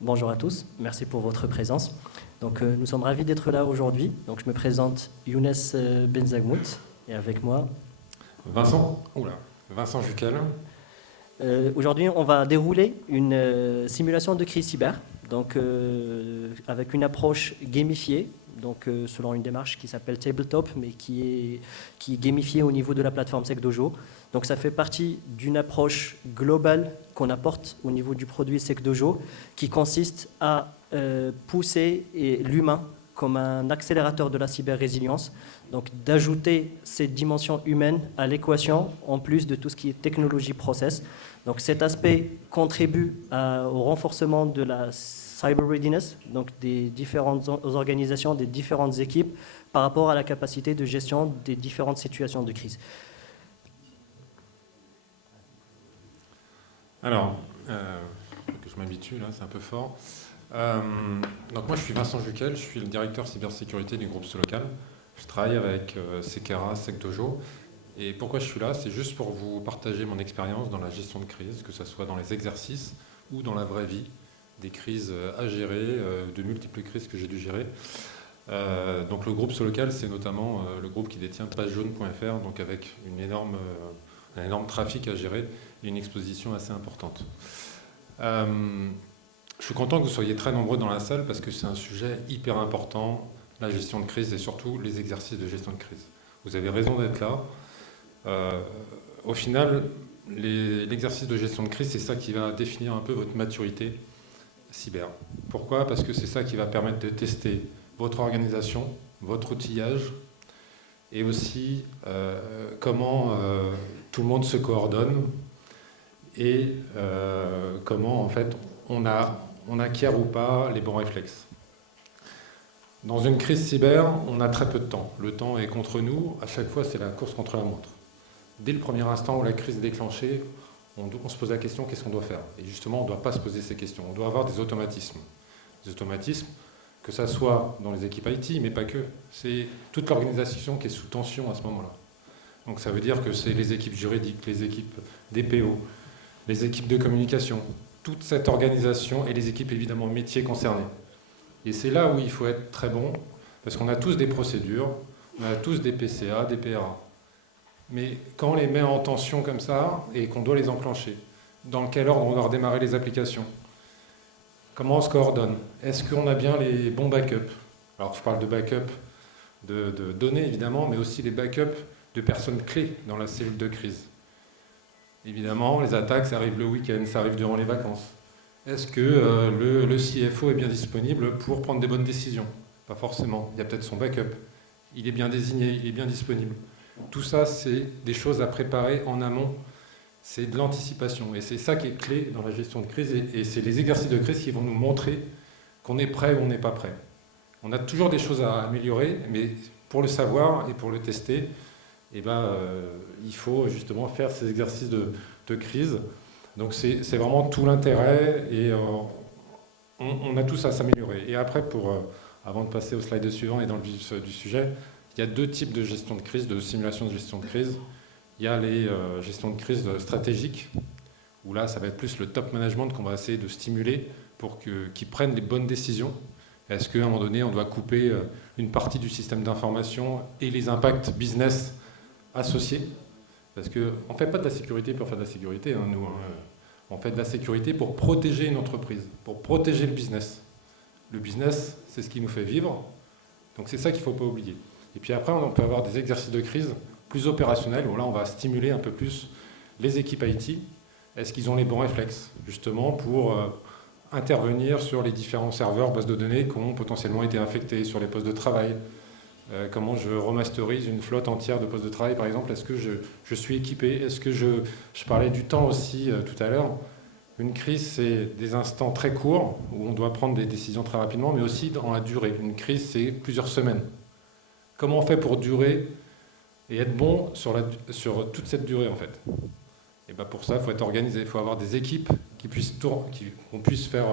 Bonjour à tous, merci pour votre présence. Donc, nous sommes ravis d'être là aujourd'hui. Donc, je me présente Younes Benzagmout et avec moi Vincent Juquel. Aujourd'hui, on va dérouler une simulation de crise cyber, donc avec une approche gamifiée, donc selon une démarche qui s'appelle Tabletop, mais qui est gamifiée au niveau de la plateforme SecDojo. Donc ça fait partie d'une approche globale qu'on apporte au niveau du produit SecDojo, qui consiste à pousser l'humain comme un accélérateur de la cyber-résilience, donc d'ajouter cette dimension humaine à l'équation, en plus de tout ce qui est technologie process. Donc cet aspect contribue au renforcement de la cyber readiness, donc des différentes organisations, des différentes équipes, par rapport à la capacité de gestion des différentes situations de crise. Alors, que je m'habitue, là, c'est un peu fort. Donc moi, je suis Vincent Juquel, je suis le directeur cybersécurité du groupe Solocal. Je travaille avec Sekera, SecDojo. Et pourquoi je suis là? C'est juste pour vous partager mon expérience dans la gestion de crise, que ce soit dans les exercices ou dans la vraie vie, des crises à gérer, de multiples crises que j'ai dû gérer. Donc le groupe Solocal, c'est notamment le groupe qui détient pagejaune.fr, donc avec un énorme trafic à gérer et une exposition assez importante. Je suis content que vous soyez très nombreux dans la salle parce que c'est un sujet hyper important, la gestion de crise et surtout les exercices de gestion de crise. Vous avez raison d'être là. Au final, l'exercice de gestion de crise, c'est ça qui va définir un peu votre maturité cyber. Pourquoi? Parce que c'est ça qui va permettre de tester votre organisation, votre outillage, et aussi comment tout le monde se coordonne et comment en fait on acquiert ou pas les bons réflexes. Dans une crise cyber, on a très peu de temps. Le temps est contre nous, à chaque fois c'est la course contre la montre. Dès le premier instant où la crise est déclenchée, on se pose la question qu'est-ce qu'on doit faire? Et justement, on ne doit pas se poser ces questions. On doit avoir des automatismes. Des automatismes, que ça soit dans les équipes IT, mais pas que. C'est toute l'organisation qui est sous tension à ce moment-là. Donc ça veut dire que c'est les équipes juridiques, les équipes DPO, les équipes de communication, toute cette organisation et les équipes évidemment métiers concernés. Et c'est là où il faut être très bon, parce qu'on a tous des procédures, on a tous des PCA, des PRA. Mais quand on les met en tension comme ça, et qu'on doit les enclencher, dans quel ordre on doit redémarrer les applications? Comment on se coordonne? Est-ce qu'on a bien les bons backups? Alors je parle de backup de données évidemment, mais aussi les backups de personnes clés dans la cellule de crise. Évidemment, les attaques, ça arrive le week-end, ça arrive durant les vacances. Est-ce que le CFO est bien disponible pour prendre des bonnes décisions? Pas forcément. Il y a peut-être son backup. Il est bien désigné, il est bien disponible. Tout ça, c'est des choses à préparer en amont. C'est de l'anticipation. Et c'est ça qui est clé dans la gestion de crise. Et c'est les exercices de crise qui vont nous montrer qu'on est prêt ou on n'est pas prêt. On a toujours des choses à améliorer, mais pour le savoir et pour le tester, il faut justement faire ces exercices de crise. Donc c'est vraiment tout l'intérêt et on a tous à s'améliorer. Et après, avant de passer au slide suivant et dans le vif du sujet, il y a deux types de gestion de crise, de simulation de gestion de crise. Il y a les gestions de crise stratégiques, où là, ça va être plus le top management qu'on va essayer de stimuler pour qu'ils prennent les bonnes décisions. Est-ce qu'à un moment donné, on doit couper une partie du système d'information et les impacts business associés? Parce qu'on ne fait pas de la sécurité pour faire de la sécurité, nous. On fait de la sécurité pour protéger une entreprise, pour protéger le business. Le business, c'est ce qui nous fait vivre. Donc c'est ça qu'il ne faut pas oublier. Et puis après, on peut avoir des exercices de crise plus opérationnels, où là, on va stimuler un peu plus les équipes IT. Est-ce qu'ils ont les bons réflexes, justement, pour intervenir sur les différents serveurs, bases de données qui ont potentiellement été infectés, sur les postes de travail? Comment je remasterise une flotte entière de postes de travail, par exemple? Est-ce que je suis équipé? Est-ce que je parlais du temps aussi tout à l'heure. Une crise, c'est des instants très courts où on doit prendre des décisions très rapidement, mais aussi dans la durée. Une crise, c'est plusieurs semaines. Comment on fait pour durer et être bon sur toute cette durée, en fait? Et pour ça, il faut être organisé. Il faut avoir des équipes qu'on puisse faire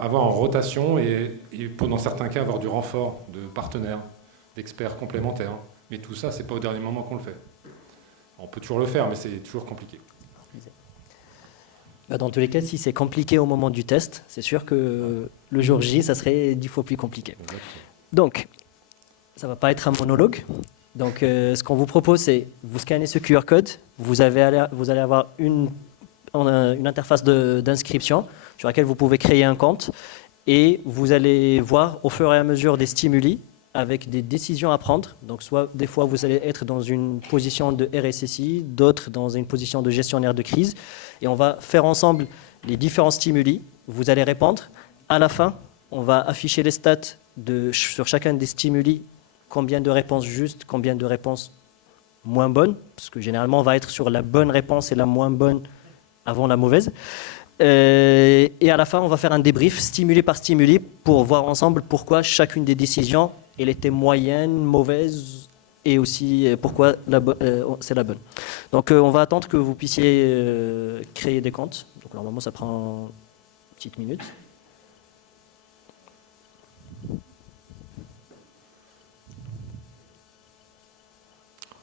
avoir en rotation et dans certains cas avoir du renfort de partenaires, d'experts complémentaires. Mais tout ça, c'est pas au dernier moment qu'on le fait. On peut toujours le faire, mais c'est toujours compliqué. Bah, dans tous les cas, si c'est compliqué au moment du test, c'est sûr que le jour J, ça serait 10 fois plus compliqué. Exactement. Donc, ça ne va pas être un monologue. Donc, ce qu'on vous propose, c'est vous scannez ce QR code, vous allez avoir une interface d'inscription sur laquelle vous pouvez créer un compte et vous allez voir au fur et à mesure des stimuli avec des décisions à prendre. Donc, soit des fois, vous allez être dans une position de RSSI, d'autres dans une position de gestionnaire de crise. Et on va faire ensemble les différents stimuli. Vous allez répondre. À la fin, on va afficher les stats sur chacun des stimuli, combien de réponses justes, combien de réponses moins bonnes, parce que généralement, on va être sur la bonne réponse et la moins bonne avant la mauvaise. Et à la fin, on va faire un débrief stimuli par stimuli pour voir ensemble pourquoi chacune des décisions elle était moyenne, mauvaise et aussi pourquoi c'est la bonne. Donc on va attendre que vous puissiez créer des comptes. Donc normalement ça prend une petite minute.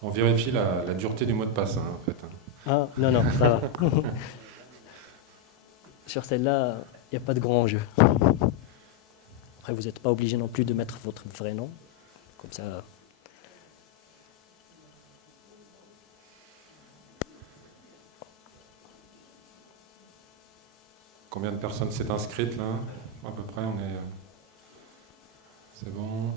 On vérifie la dureté du mot de passe, en fait. Ah non, non, ça va. Sur celle-là, il n'y a pas de grand enjeu. Après, vous n'êtes pas obligé non plus de mettre votre vrai nom. Comme ça. Combien de personnes s'est inscrites, là? À peu près, on est... C'est bon.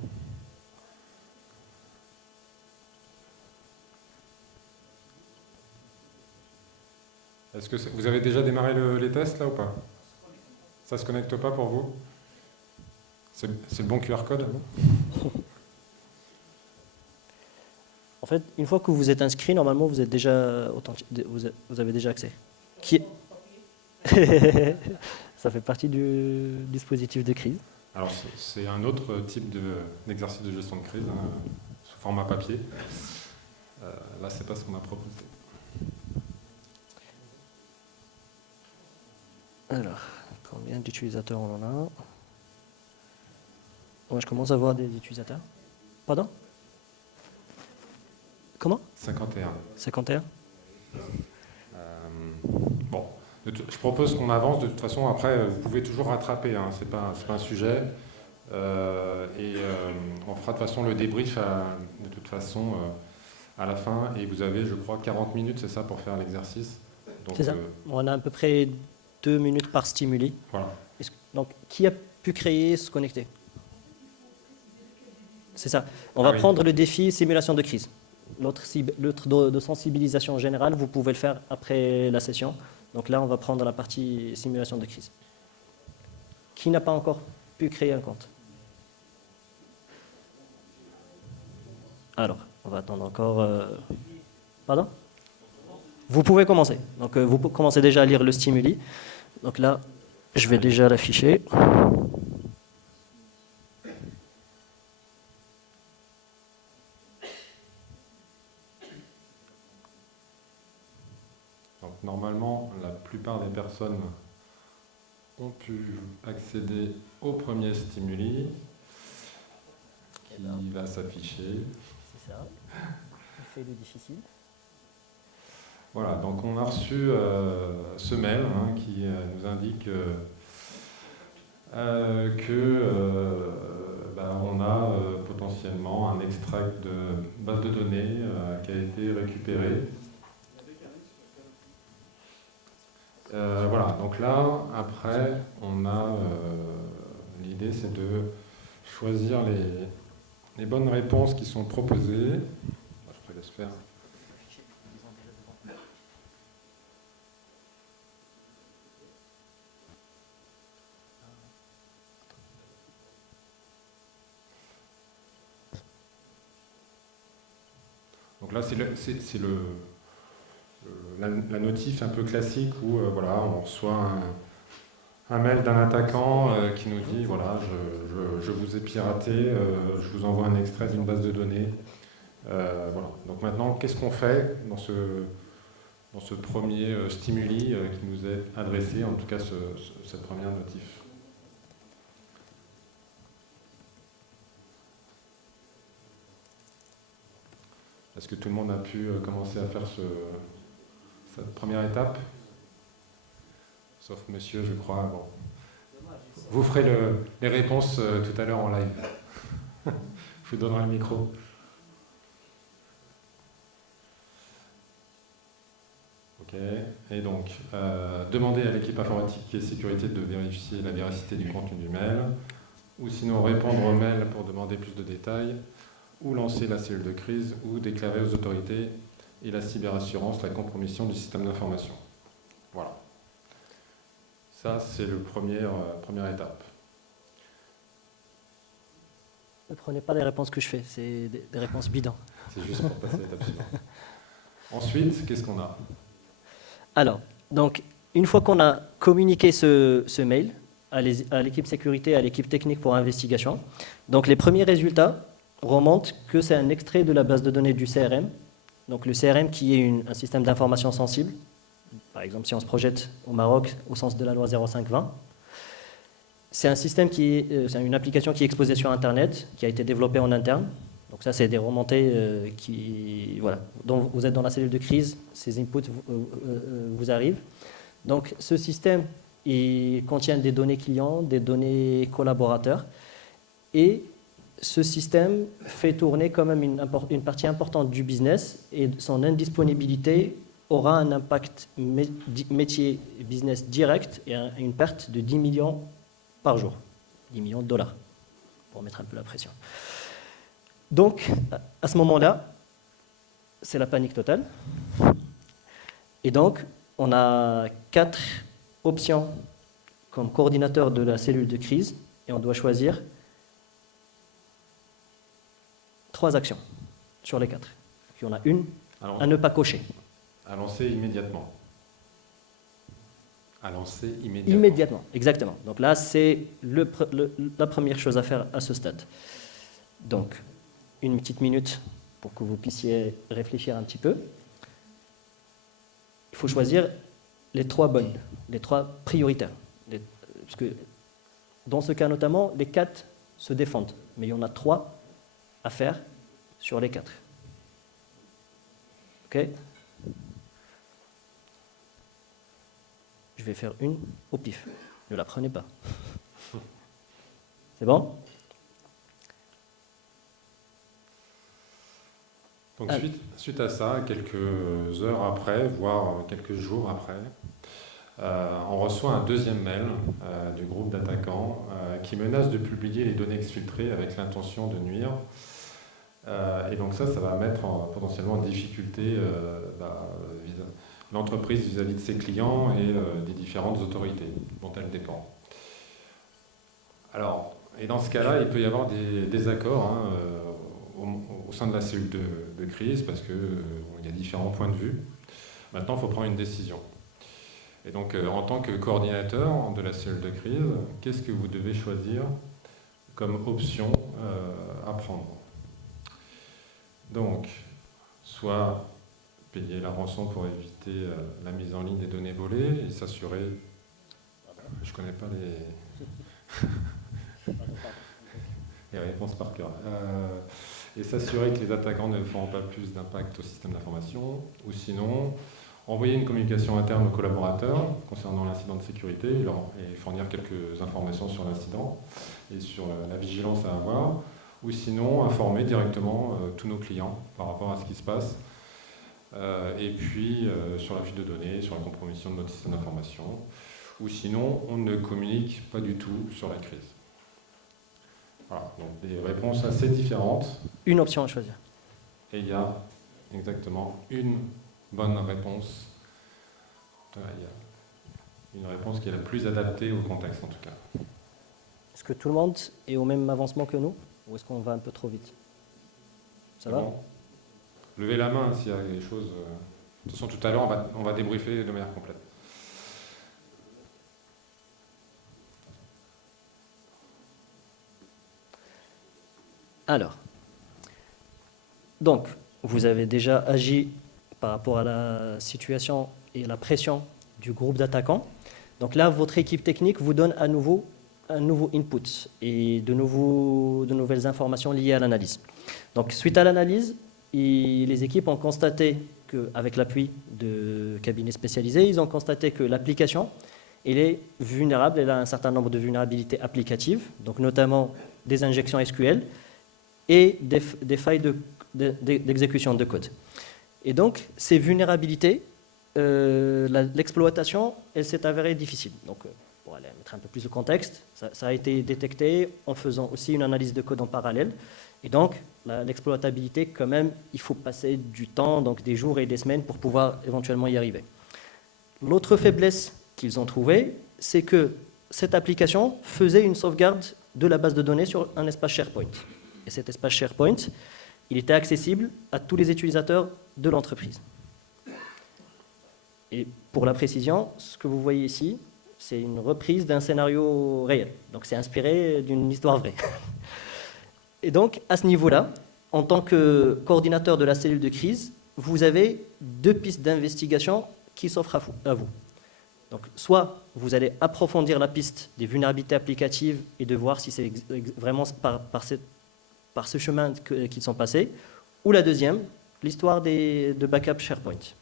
Est-ce que vous avez déjà démarré les tests, là, ou pas? Ça ne se connecte pas pour vous? C'est le bon QR code? En fait, une fois que vous êtes inscrit, normalement, vous êtes déjà vous avez déjà accès. Ça fait partie du dispositif de crise. Alors, c'est un autre type d'exercice de gestion de crise, hein, sous format papier. Là, c'est pas ce qu'on a proposé. Alors, combien d'utilisateurs on en a? Moi, je commence à voir des utilisateurs. Pardon? Comment? 51. 51? Bon, je propose qu'on avance. De toute façon, après, vous pouvez toujours rattraper. Hein, c'est pas un sujet. On fera de toute façon le débrief de toute façon à la fin. Et vous avez, je crois, 40 minutes, c'est ça, pour faire l'exercice. C'est ça. On a à peu près 2 minutes par stimuli. Voilà. Donc, qui a pu créer, se connecter? C'est ça. On va prendre le défi simulation de crise. L'autre de sensibilisation générale, vous pouvez le faire après la session. Donc là, on va prendre la partie simulation de crise. Qui n'a pas encore pu créer un compte? Alors, on va attendre encore... Pardon? Vous pouvez commencer. Donc, vous commencez déjà à lire le stimuli. Donc là, je vais déjà l'afficher. Donc, normalement, la plupart des personnes ont pu accéder au premier stimuli qui va s'afficher. C'est ça. On fait le difficile. Voilà, donc on a reçu ce mail qui nous indique on a potentiellement un extract de base de données qui a été récupéré. Voilà, donc là, après, on a l'idée, c'est de choisir les bonnes réponses qui sont proposées. Je te laisse faire. Donc là, c'est la notif un peu classique où voilà, on reçoit un mail d'un attaquant qui nous dit voilà, je vous ai piraté, je vous envoie un extrait d'une base de données. Voilà. Donc maintenant, qu'est-ce qu'on fait dans ce premier stimuli qui nous est adressé, en tout cas cette première notif? Est-ce que tout le monde a pu commencer à faire cette première étape? sauf monsieur, je crois. Bon. Vous ferez les réponses tout à l'heure en live. Je vous donnerai le micro. Ok. Et donc, demandez à l'équipe informatique et sécurité de vérifier la véracité du contenu du mail, ou sinon répondre au mail pour demander plus de détails, ou lancer la cellule de crise, ou déclarer aux autorités et la cyberassurance la compromission du système d'information. Voilà. Ça, c'est la première étape. Ne prenez pas les réponses que je fais, c'est des réponses bidons. C'est juste pour passer à l'étape suivante. Ensuite, qu'est-ce qu'on a? Alors, donc, une fois qu'on a communiqué ce mail à l'équipe sécurité, à l'équipe technique pour investigation, donc les premiers résultats remontent que c'est un extrait de la base de données du CRM. Donc le CRM qui est un système d'information sensible. Par exemple, si on se projette au Maroc au sens de la loi 0520, c'est un système c'est une application qui est exposée sur Internet, qui a été développée en interne. Donc ça, c'est des remontées voilà, dont vous êtes dans la cellule de crise, ces inputs vous arrivent. Donc ce système, il contient des données clients, des données collaborateurs, et ce système fait tourner quand même une partie importante du business, et son indisponibilité aura un impact métier business direct et une perte de 10 millions par jour, 10 millions de dollars, pour mettre un peu la pression. Donc, à ce moment-là, c'est la panique totale. Et donc, on a 4 options comme coordinateur de la cellule de crise, et on doit choisir 3 actions sur les 4. Il y en a une à ne pas cocher. À lancer immédiatement. À lancer immédiatement. Immédiatement, exactement. Donc là, c'est la première chose à faire à ce stade. Donc, une petite minute pour que vous puissiez réfléchir un petit peu. Il faut choisir les 3 bonnes, les 3 prioritaires. Parce que dans ce cas notamment, les 4 se défendent, mais il y en a 3 à faire sur les 4. Ok? Je vais faire une au pif. Ne la prenez pas. C'est bon? Donc suite à ça, quelques heures après, voire quelques jours après, on reçoit un deuxième mail du groupe d'attaquants qui menace de publier les données exfiltrées avec l'intention de nuire. Et donc ça va mettre potentiellement en difficulté l'entreprise vis-à-vis de ses clients et des différentes autorités dont elle dépend. Alors, et dans ce cas-là, il peut y avoir des désaccords au sein de la cellule de crise parce qu'il y a différents points de vue. Maintenant, il faut prendre une décision. Et donc, en tant que coordinateur de la cellule de crise, qu'est-ce que vous devez choisir comme option à prendre? Donc, soit payer la rançon pour éviter la mise en ligne des données volées et s'assurer... Je ne connais pas les réponses par cœur. Et s'assurer que les attaquants ne feront pas plus d'impact au système d'information, ou sinon envoyer une communication interne aux collaborateurs concernant l'incident de sécurité et fournir quelques informations sur l'incident et sur la vigilance à avoir, ou sinon informer directement tous nos clients par rapport à ce qui se passe, et puis sur la fuite de données, sur la compromission de notre système d'information, ou sinon on ne communique pas du tout sur la crise. Voilà, donc des réponses assez différentes. Une option à choisir. Et il y a exactement une bonne réponse. Il y a une réponse qui est la plus adaptée au contexte en tout cas. Est-ce que tout le monde est au même avancement que nous ou est-ce qu'on va un peu trop vite? Ça va? Levez la main s'il y a des choses. De toute façon, tout à l'heure, on va débriefer de manière complète. Alors, donc, vous avez déjà agi par rapport à la situation et la pression du groupe d'attaquants. Donc là, votre équipe technique vous donne à nouveau un nouveau input et de nouvelles informations liées à l'analyse. Donc, suite à l'analyse, les équipes ont constaté qu'avec l'appui de cabinets spécialisés, ils ont constaté que l'application elle est vulnérable, elle a un certain nombre de vulnérabilités applicatives, donc notamment des injections SQL et des failles d'exécution de code. Et donc, ces vulnérabilités, l'exploitation, elle s'est avérée difficile. Donc, pour aller mettre un peu plus de contexte, ça a été détecté en faisant aussi une analyse de code en parallèle. Et donc, l'exploitabilité, quand même, il faut passer du temps, donc des jours et des semaines pour pouvoir éventuellement y arriver. L'autre faiblesse qu'ils ont trouvée, c'est que cette application faisait une sauvegarde de la base de données sur un espace SharePoint. Et cet espace SharePoint, il était accessible à tous les utilisateurs de l'entreprise. Et pour la précision, ce que vous voyez ici, c'est une reprise d'un scénario réel. Donc c'est inspiré d'une histoire vraie. Et donc, à ce niveau-là, en tant que coordinateur de la cellule de crise, vous avez deux pistes d'investigation qui s'offrent à vous. Donc, soit vous allez approfondir la piste des vulnérabilités applicatives et de voir si c'est vraiment par ce chemin qu'ils sont passés, ou la deuxième, l'histoire de backup SharePoint.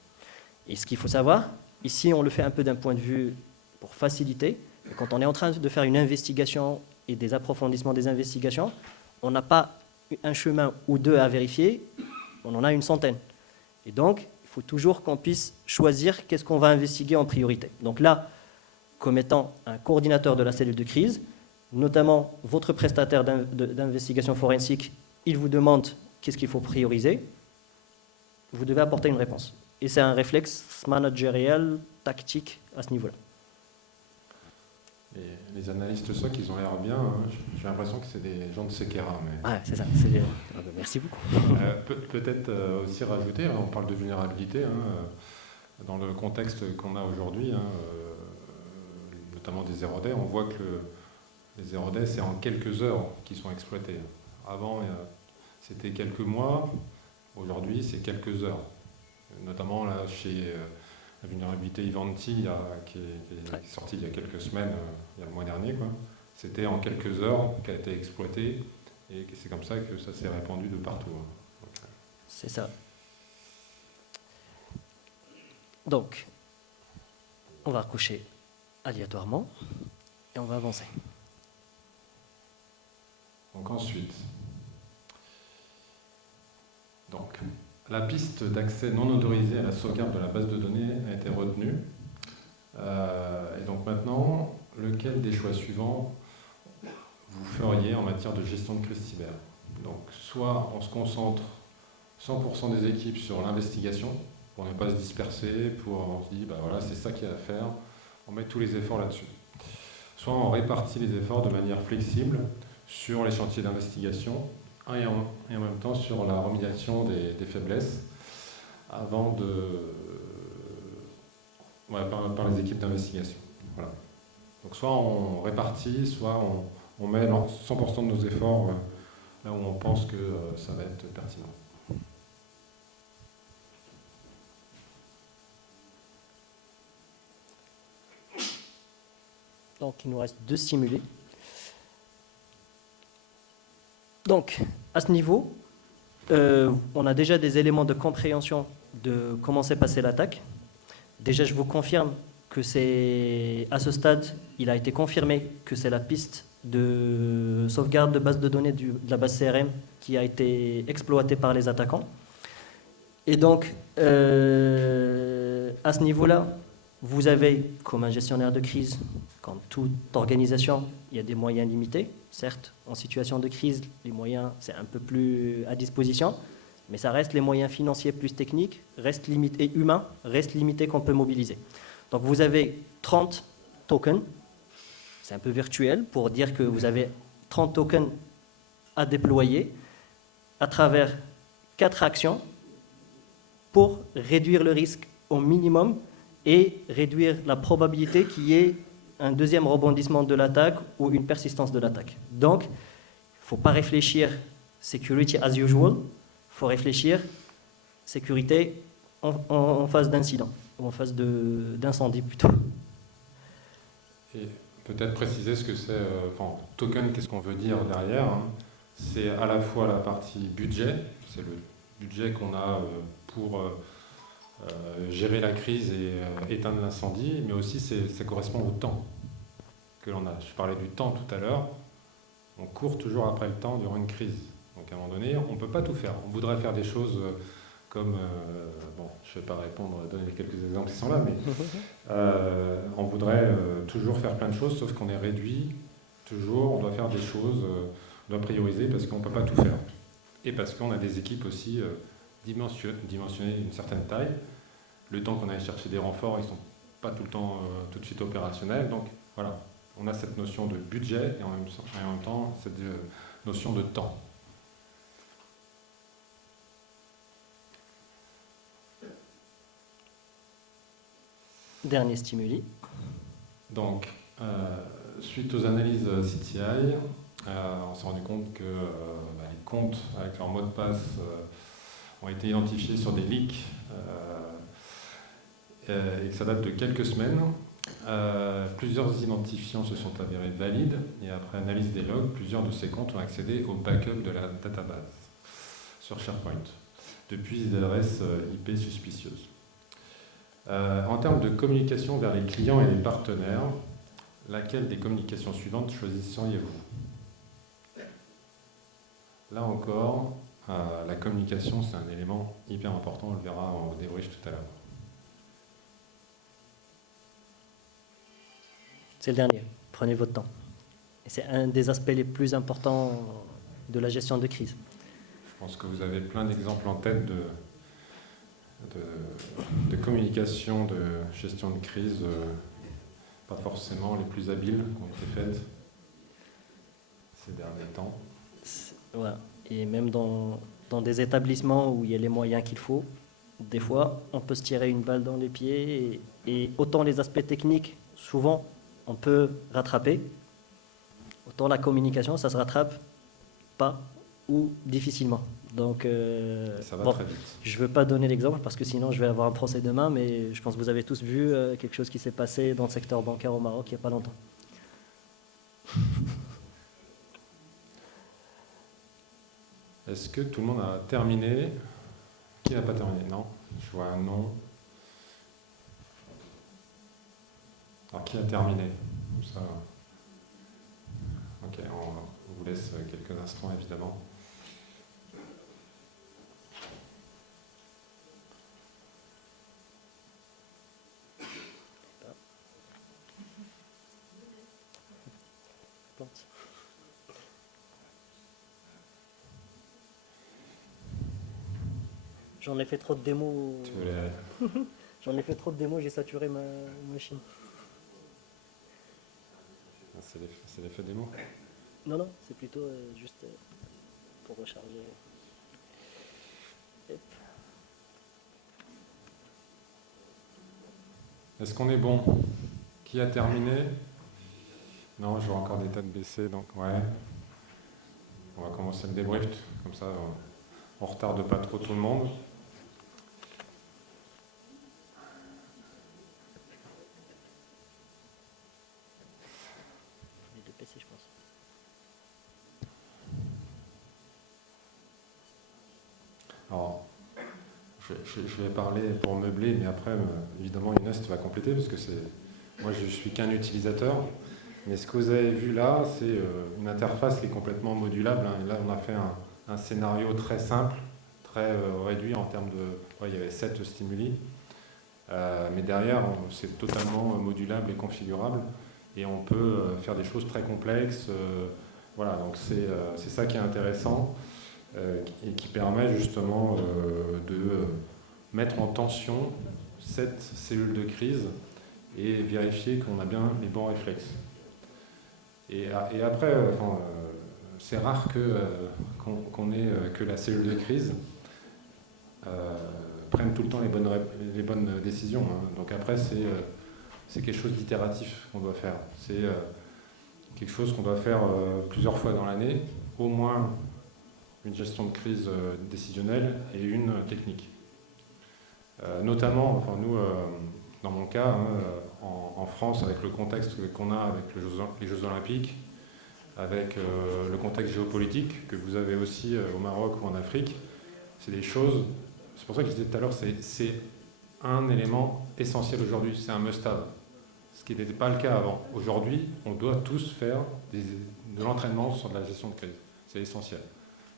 Et ce qu'il faut savoir, ici on le fait un peu d'un point de vue pour faciliter, quand on est en train de faire une investigation et des approfondissements des investigations, on n'a pas un chemin ou deux à vérifier, on en a une centaine. Et donc, il faut toujours qu'on puisse choisir qu'est-ce qu'on va investiguer en priorité. Donc là, comme étant un coordinateur de la cellule de crise, notamment votre prestataire d'investigation forensique, il vous demande qu'est-ce qu'il faut prioriser, vous devez apporter une réponse. Et c'est un réflexe managérial, tactique à ce niveau-là. Et les analystes SOC, ils ont l'air bien. Hein. J'ai l'impression que c'est des gens de Sequera. Mais... Ah, c'est ça. Merci beaucoup. Peut-être aussi rajouter, on parle de vulnérabilité, dans le contexte qu'on a aujourd'hui, notamment des 0 day, on voit que les 0 day, c'est en quelques heures qu'ils sont exploités. Avant, c'était quelques mois. Aujourd'hui, c'est quelques heures. Notamment là, chez la vulnérabilité Ivanti, qui est sortie il y a quelques semaines, il y a le mois dernier, quoi. C'était en quelques heures qu'a été exploité, et c'est comme ça que ça s'est répandu de partout. C'est ça. Donc, on va recoucher aléatoirement, et on va avancer. Donc ensuite, la piste d'accès non autorisé à la sauvegarde de la base de données a été retenue. Et donc maintenant, lequel des choix suivants vous feriez en matière de gestion de crise cyber? Donc soit on se concentre 100% des équipes sur l'investigation, pour ne pas se disperser, on se dit, voilà, c'est ça qu'il y a à faire, on met tous les efforts là-dessus. Soit on répartit les efforts de manière flexible sur les chantiers d'investigation, et en même temps sur la remédiation des faiblesses par les équipes d'investigation. Voilà. Donc soit on répartit, soit on met 100% de nos efforts là où on pense que ça va être pertinent. Donc il nous reste 2 simulés. Donc, à ce niveau, on a déjà des éléments de compréhension de comment s'est passée l'attaque. Déjà, je vous confirme que à ce stade, il a été confirmé que c'est la piste de sauvegarde de base de données de la base CRM qui a été exploitée par les attaquants. Et donc, à ce niveau-là, vous avez, comme un gestionnaire de crise, comme toute organisation, il y a des moyens limités. Certes, en situation de crise, les moyens, c'est un peu plus à disposition, mais ça reste les moyens financiers plus techniques, restent limités, et humains, restent limités qu'on peut mobiliser. Donc vous avez 30 tokens, c'est un peu virtuel pour dire que vous avez 30 tokens à déployer à travers 4 actions pour réduire le risque au minimum et réduire la probabilité qu'il y ait un deuxième rebondissement de l'attaque ou une persistance de l'attaque. Donc, il ne faut pas réfléchir security as usual, il faut réfléchir sécurité en phase d'incident, ou en phase d'incendie plutôt. Et peut-être préciser ce que c'est, token, qu'est-ce qu'on veut dire derrière, hein. C'est à la fois la partie budget, c'est le budget qu'on a pour gérer la crise et éteindre l'incendie, mais aussi ça correspond au temps que l'on a. Je parlais du temps tout à l'heure. On court toujours après le temps durant une crise. Donc à un moment donné, on ne peut pas tout faire. On voudrait faire des choses comme... bon, je ne vais pas répondre, donner quelques exemples qui sont là, mais on voudrait toujours faire plein de choses, sauf qu'on est réduit. Toujours, on doit faire des choses, on doit prioriser parce qu'on ne peut pas tout faire. Et parce qu'on a des équipes aussi dimensionnées d'une certaine taille. Le temps qu'on aille chercher des renforts, ils ne sont pas tout le temps tout de suite opérationnels. Donc voilà, on a cette notion de budget et en même temps cette notion de temps. Dernier stimuli. Donc, suite aux analyses CTI, on s'est rendu compte que les comptes avec leur mot de passe ont été identifiés sur des leaks et que ça date de quelques semaines. Plusieurs identifiants se sont avérés valides et après analyse des logs, plusieurs de ces comptes ont accédé au backup de la database sur SharePoint depuis des adresses IP suspicieuses. En termes de communication vers les clients et les partenaires, laquelle des communications suivantes choisisseriez-vous? Là encore, la communication, c'est un élément hyper important, on le verra en débrief tout à l'heure. C'est le dernier. Prenez votre temps. Et c'est un des aspects les plus importants de la gestion de crise. Je pense que vous avez plein d'exemples en tête de communication, de gestion de crise, pas forcément les plus habiles qui ont été faites ces derniers temps. Voilà. Et même dans des établissements où il y a les moyens qu'il faut, des fois, on peut se tirer une balle dans les pieds et autant les aspects techniques, souvent, on peut rattraper, autant la communication, ça se rattrape pas ou difficilement. Donc, ça va très vite. Je ne veux pas donner l'exemple parce que sinon je vais avoir un procès demain, mais je pense que vous avez tous vu quelque chose qui s'est passé dans le secteur bancaire au Maroc il n'y a pas longtemps. Est-ce que tout le monde a terminé? Qui n'a pas terminé? Non. Je vois un non. Alors, qui a terminé? Comme ça. Ok, on vous laisse quelques instants, évidemment. J'en ai fait trop de démos. J'en ai fait trop de démos, j'ai saturé ma machine. C'est l'effet démo? Non, non, c'est plutôt juste pour recharger. Hop. Est-ce qu'on est bon? Qui a terminé? Non, je vois encore des têtes baissées, donc ouais. On va commencer le débrief, comme ça on retarde pas trop tout le monde. Les deux PC, je pense. Alors, je vais parler pour meubler, mais après, évidemment, Inès va compléter, parce que moi, je suis qu'un utilisateur. Mais ce que vous avez vu là, c'est une interface qui est complètement modulable. Et là, on a fait un scénario très simple, très réduit en termes de... Ouais, il y avait 7 stimuli. Mais derrière, c'est totalement modulable et configurable. Et on peut faire des choses très complexes. Voilà, donc c'est ça qui est intéressant. Et qui permet justement de mettre en tension cette cellule de crise et vérifier qu'on a bien les bons réflexes. Et après, c'est rare qu'on ait que la cellule de crise prenne tout le temps les bonnes décisions. Hein. Donc après, c'est quelque chose d'itératif qu'on doit faire. C'est quelque chose qu'on doit faire plusieurs fois dans l'année, au moins une gestion de crise décisionnelle et une technique. Notamment, nous, dans mon cas, en France, avec le contexte qu'on a avec les Jeux Olympiques, avec le contexte géopolitique que vous avez aussi au Maroc ou en Afrique, c'est des choses, c'est pour ça que je disais tout à l'heure, c'est un élément essentiel aujourd'hui, c'est un must-have. Ce qui n'était pas le cas avant. Aujourd'hui, on doit tous faire de l'entraînement sur de la gestion de crise. C'est essentiel.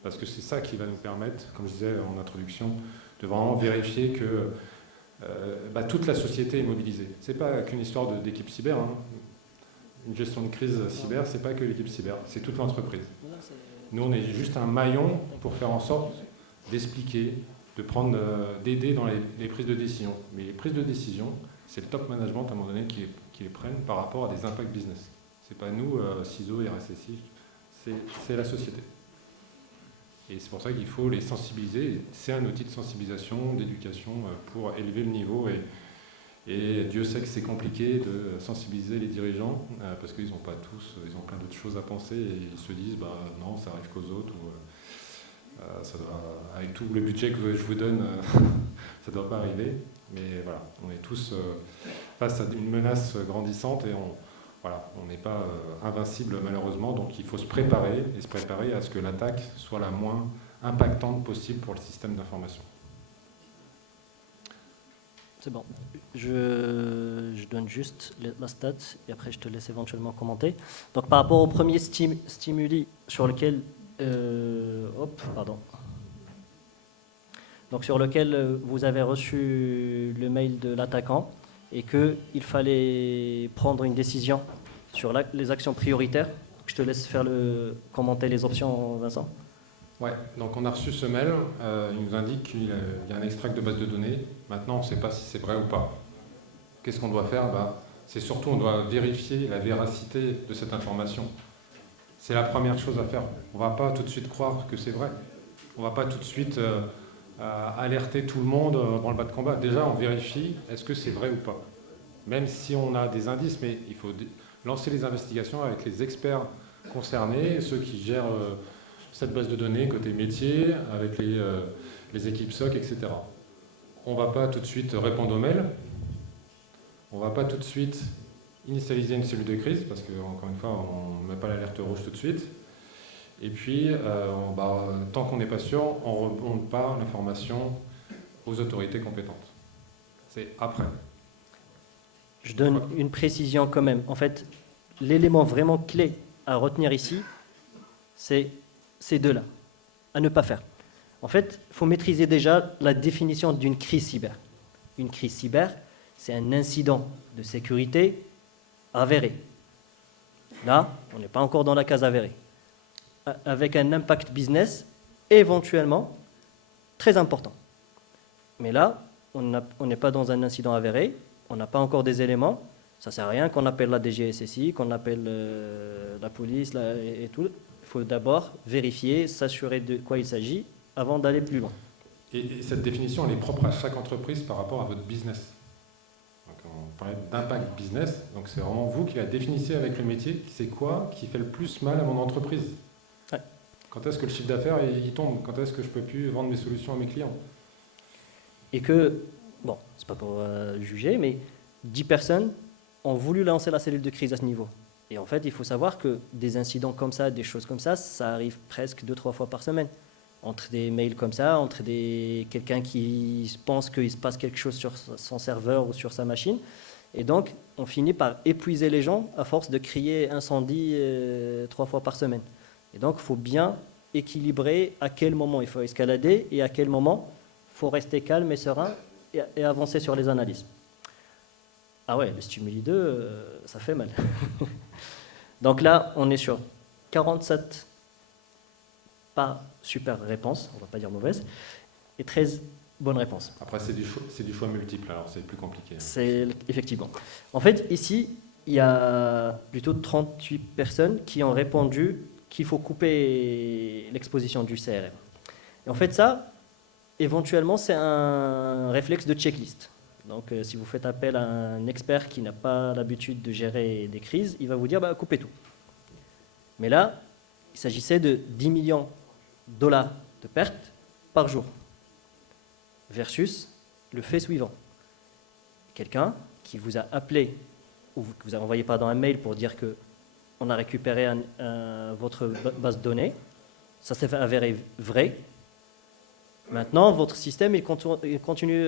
Parce que c'est ça qui va nous permettre, comme je disais en introduction, de vraiment vérifier que toute la société est mobilisée. Ce n'est pas qu'une histoire d'équipe cyber. Hein. Une gestion de crise cyber, ce n'est pas que l'équipe cyber, c'est toute l'entreprise. Nous, on est juste un maillon pour faire en sorte d'expliquer, d'aider dans les prises de décision. Mais les prises de décision, c'est le top management à un moment donné qui les prennent par rapport à des impacts business. Ce n'est pas nous, CISO et RSSI, c'est la société. Et c'est pour ça qu'il faut les sensibiliser. C'est un outil de sensibilisation, d'éducation pour élever le niveau. Et Dieu sait que c'est compliqué de sensibiliser les dirigeants parce qu'ils n'ont pas tous, ils ont plein d'autres choses à penser et ils se disent non, ça arrive qu'aux autres. Ou, avec tout le budget que je vous donne, ça ne doit pas arriver. Mais voilà, on est tous face à une menace grandissante et on n'est pas invincible malheureusement, donc il faut se préparer à ce que l'attaque soit la moins impactante possible pour le système d'information. C'est bon. Je donne juste la stat et après je te laisse éventuellement commenter. Donc par rapport au premier stimuli sur lequel donc sur lequel vous avez reçu le mail de l'attaquant et qu'il fallait prendre une décision sur les actions prioritaires. Je te laisse commenter les options, Vincent. Ouais, donc on a reçu ce mail, il nous indique qu'il y a un extract de base de données. Maintenant, on ne sait pas si c'est vrai ou pas. Qu'est-ce qu'on doit faire? C'est surtout, on doit vérifier la véracité de cette information. C'est la première chose à faire. On ne va pas tout de suite croire que c'est vrai. On ne va pas tout de suite alerter tout le monde dans le bas de combat. Déjà, on vérifie, est-ce que c'est vrai ou pas? Même si on a des indices, mais il faut lancer les investigations avec les experts concernés, ceux qui gèrent cette base de données côté métier, avec les équipes SOC, etc. On ne va pas tout de suite répondre aux mails. On ne va pas tout de suite initialiser une cellule de crise, parce qu'encore une fois, on ne met pas l'alerte rouge tout de suite. Et puis, tant qu'on n'est pas sûr, on ne remonte pas l'information aux autorités compétentes. C'est après. Je donne une précision quand même. En fait, l'élément vraiment clé à retenir ici, c'est ces deux-là, à ne pas faire. En fait, il faut maîtriser déjà la définition d'une crise cyber. Une crise cyber, c'est un incident de sécurité avéré. Là, on n'est pas encore dans la case avérée. Avec un impact business éventuellement très important. Mais là, on n'est pas dans un incident avéré, on n'a pas encore des éléments, ça ne sert à rien qu'on appelle la DGSSI, qu'on appelle la police et tout. Il faut d'abord vérifier, s'assurer de quoi il s'agit avant d'aller plus loin. Et cette définition, elle est propre à chaque entreprise par rapport à votre business. Donc on parlait d'impact business, donc c'est vraiment vous qui la définissez avec le métier. C'est quoi qui fait le plus mal à mon entreprise? Ouais. Quand est-ce que le chiffre d'affaires il tombe? Quand est-ce que je ne peux plus vendre mes solutions à mes clients? Et que, bon, c'est pas pour juger, mais 10 personnes ont voulu lancer la cellule de crise à ce niveau. Et en fait, il faut savoir que des incidents comme ça, des choses comme ça arrive presque 2-3 fois par semaine. Entre des mails comme ça, entre quelqu'un qui pense qu'il se passe quelque chose sur son serveur ou sur sa machine. Et donc, on finit par épuiser les gens à force de crier incendie 3 fois par semaine. Et donc, il faut bien équilibrer à quel moment il faut escalader et à quel moment il faut rester calme et serein et avancer sur les analyses. Ah ouais, le stimuli 2, ça fait mal. Donc là, on est sur 47 pas super réponses, on ne va pas dire mauvaises, et 13 bonnes réponses. Après, c'est du choix multiple, alors c'est plus compliqué. C'est effectivement. En fait, ici, il y a plutôt 38 personnes qui ont répondu qu'il faut couper l'exposition du CRM. Et en fait, ça, éventuellement, c'est un réflexe de checklist. Donc, si vous faites appel à un expert qui n'a pas l'habitude de gérer des crises, il va vous dire coupez tout. Mais là, il s'agissait de 10 millions de dollars de pertes par jour versus le fait suivant. Quelqu'un qui vous a appelé ou que vous a envoyé un mail pour dire qu'on a récupéré votre base de données, ça s'est avéré vrai. Maintenant, votre système il continue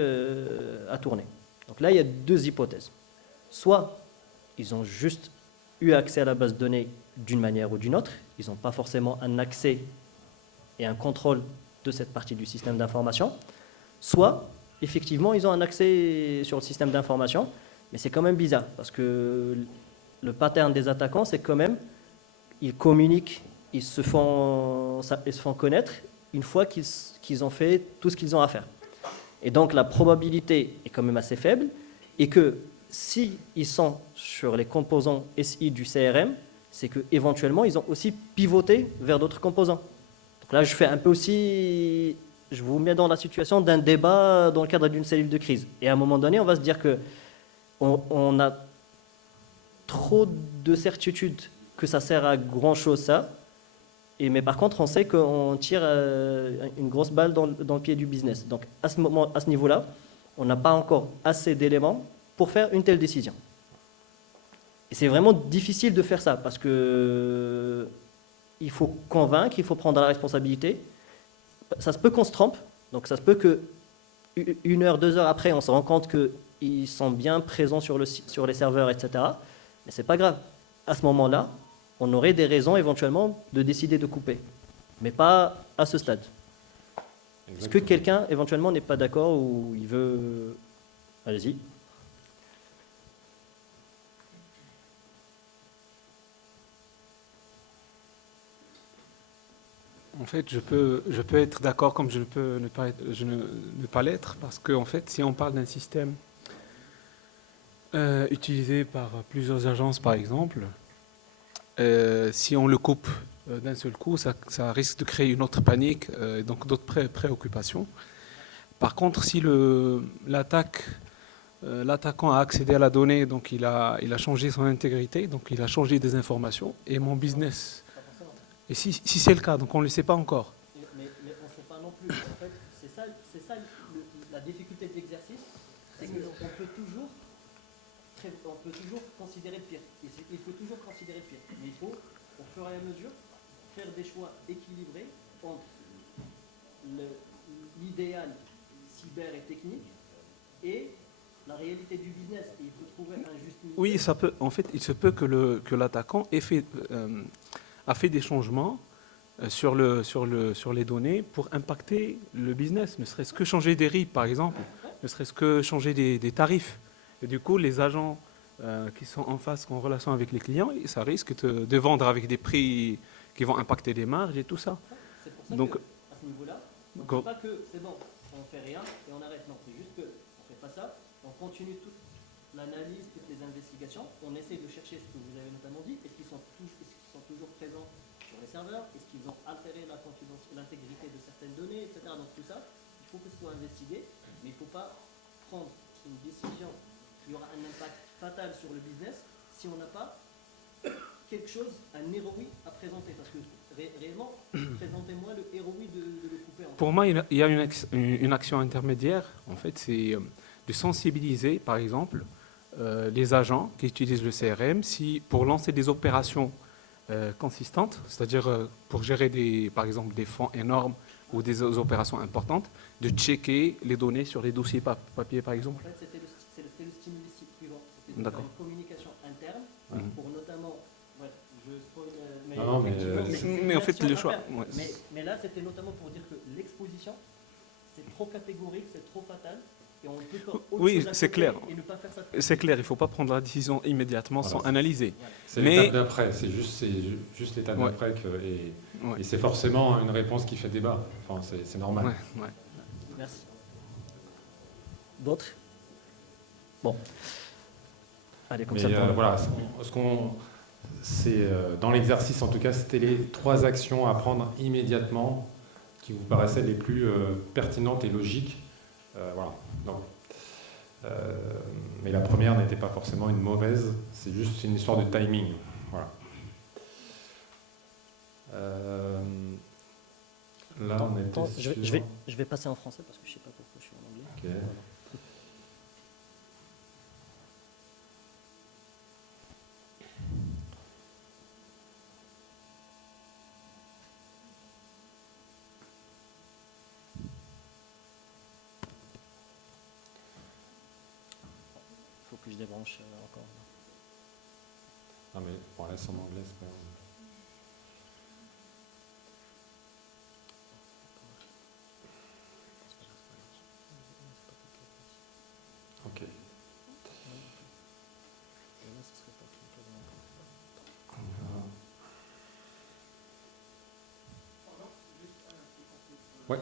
à tourner. Donc là, il y a deux hypothèses. Soit ils ont juste eu accès à la base de données d'une manière ou d'une autre, ils n'ont pas forcément un accès et un contrôle de cette partie du système d'information, soit effectivement ils ont un accès sur le système d'information, mais c'est quand même bizarre, parce que le pattern des attaquants, c'est quand même, ils communiquent, ils se font connaître une fois qu'ils ont fait tout ce qu'ils ont à faire. Et donc la probabilité est quand même assez faible, et que si ils sont sur les composants SI du CRM, c'est qu'éventuellement ils ont aussi pivoté vers d'autres composants. Donc là, je fais un peu aussi, je vous mets dans la situation d'un débat dans le cadre d'une cellule de crise. Et à un moment donné, on va se dire que on a trop de certitude que ça sert à grand chose ça. Mais par contre, on sait qu'on tire une grosse balle dans le pied du business. Donc à ce niveau-là, on n'a pas encore assez d'éléments pour faire une telle décision. Et c'est vraiment difficile de faire ça parce que il faut convaincre, il faut prendre la responsabilité. Ça se peut qu'on se trompe, donc ça se peut que 1 heure, 2 heures après, on se rend compte qu'ils sont bien présents sur les serveurs, etc. Mais c'est pas grave. À ce moment-là, on aurait des raisons éventuellement de décider de couper, mais pas à ce stade. Exactement. Est-ce que quelqu'un éventuellement n'est pas d'accord ou il veut... Allez-y. En fait, je peux être d'accord comme je peux ne pas l'être, parce que en fait, si on parle d'un système utilisé par plusieurs agences, par exemple, si on le coupe d'un seul coup, ça risque de créer une autre panique, donc d'autres préoccupations. Par contre, si l'attaquant a accédé à la donnée, donc il a changé son intégrité, donc il a changé des informations, et mon business... Et si c'est le cas, donc on ne le sait pas encore. Mais on ne sait pas non plus. En fait, c'est ça la difficulté de l'exercice, c'est qu'on peut toujours considérer le pire. Il faut toujours considérer le pire. Mais il faut, au fur et à mesure, faire des choix équilibrés entre l'idéal cyber et technique et la réalité du business. Et il faut trouver un juste milieu. Oui, ça peut. En fait, il se peut que l'attaquant a fait des changements sur les données pour impacter le business, ne serait-ce que changer des RIB, par exemple, ne serait-ce que changer des tarifs. Et du coup, les agents qui sont en relation avec les clients, ça risque de vendre avec des prix qui vont impacter les marges et tout ça. C'est pour ça donc, à ce niveau-là, on ne dit pas que c'est bon, on ne fait rien et on arrête. Non, c'est juste qu'on ne fait pas ça, on continue toute l'analyse, toutes les investigations, on essaie de chercher ce que vous avez notamment dit, est-ce qu'ils sont toujours présents sur les serveurs, est-ce qu'ils ont altéré l'intégrité de certaines données, etc. Donc tout ça, il faut que ce soit investigué, mais il ne faut pas prendre une décision qui aura un impact fatal sur le business si on n'a pas quelque chose, un ROI à présenter. Parce que réellement, présentez-moi le ROI de le couper. Pour moi, il y a une action intermédiaire. En fait, c'est de sensibiliser, par exemple, les agents qui utilisent le CRM pour lancer des opérations consistantes, c'est-à-dire pour gérer par exemple des fonds énormes ou des opérations importantes, de checker les données sur les dossiers papier, par exemple. En fait, c'était le stimulus suivant. C'était une communication interne pour notamment... Bref, je spoil... mais en fait, le choix... Ouais. Mais là, c'était notamment pour dire que l'exposition, c'est trop catégorique, c'est trop fatal. Et on peut faire oui, c'est clair. Et ne pas faire ça. C'est clair, il ne faut pas prendre la décision immédiatement sans analyser. Voilà. C'est l'étape d'après, c'est juste l'étape d'après et c'est forcément une réponse qui fait débat. Enfin, c'est normal. Ouais. Merci. D'autres? Bon. Allez, comme ça. Voilà, dans l'exercice, en tout cas, c'était les 3 actions à prendre immédiatement qui vous paraissaient les plus pertinentes et logiques. Voilà. Donc, mais la première n'était pas forcément une mauvaise, c'est juste une histoire de timing. Voilà. Là, on était sur... je vais passer en français parce que je ne sais pas pourquoi je suis en anglais. Okay. Voilà. débranche encore. Non mais bon, laisse en anglais, c'est pas grave. Ok. Ouais.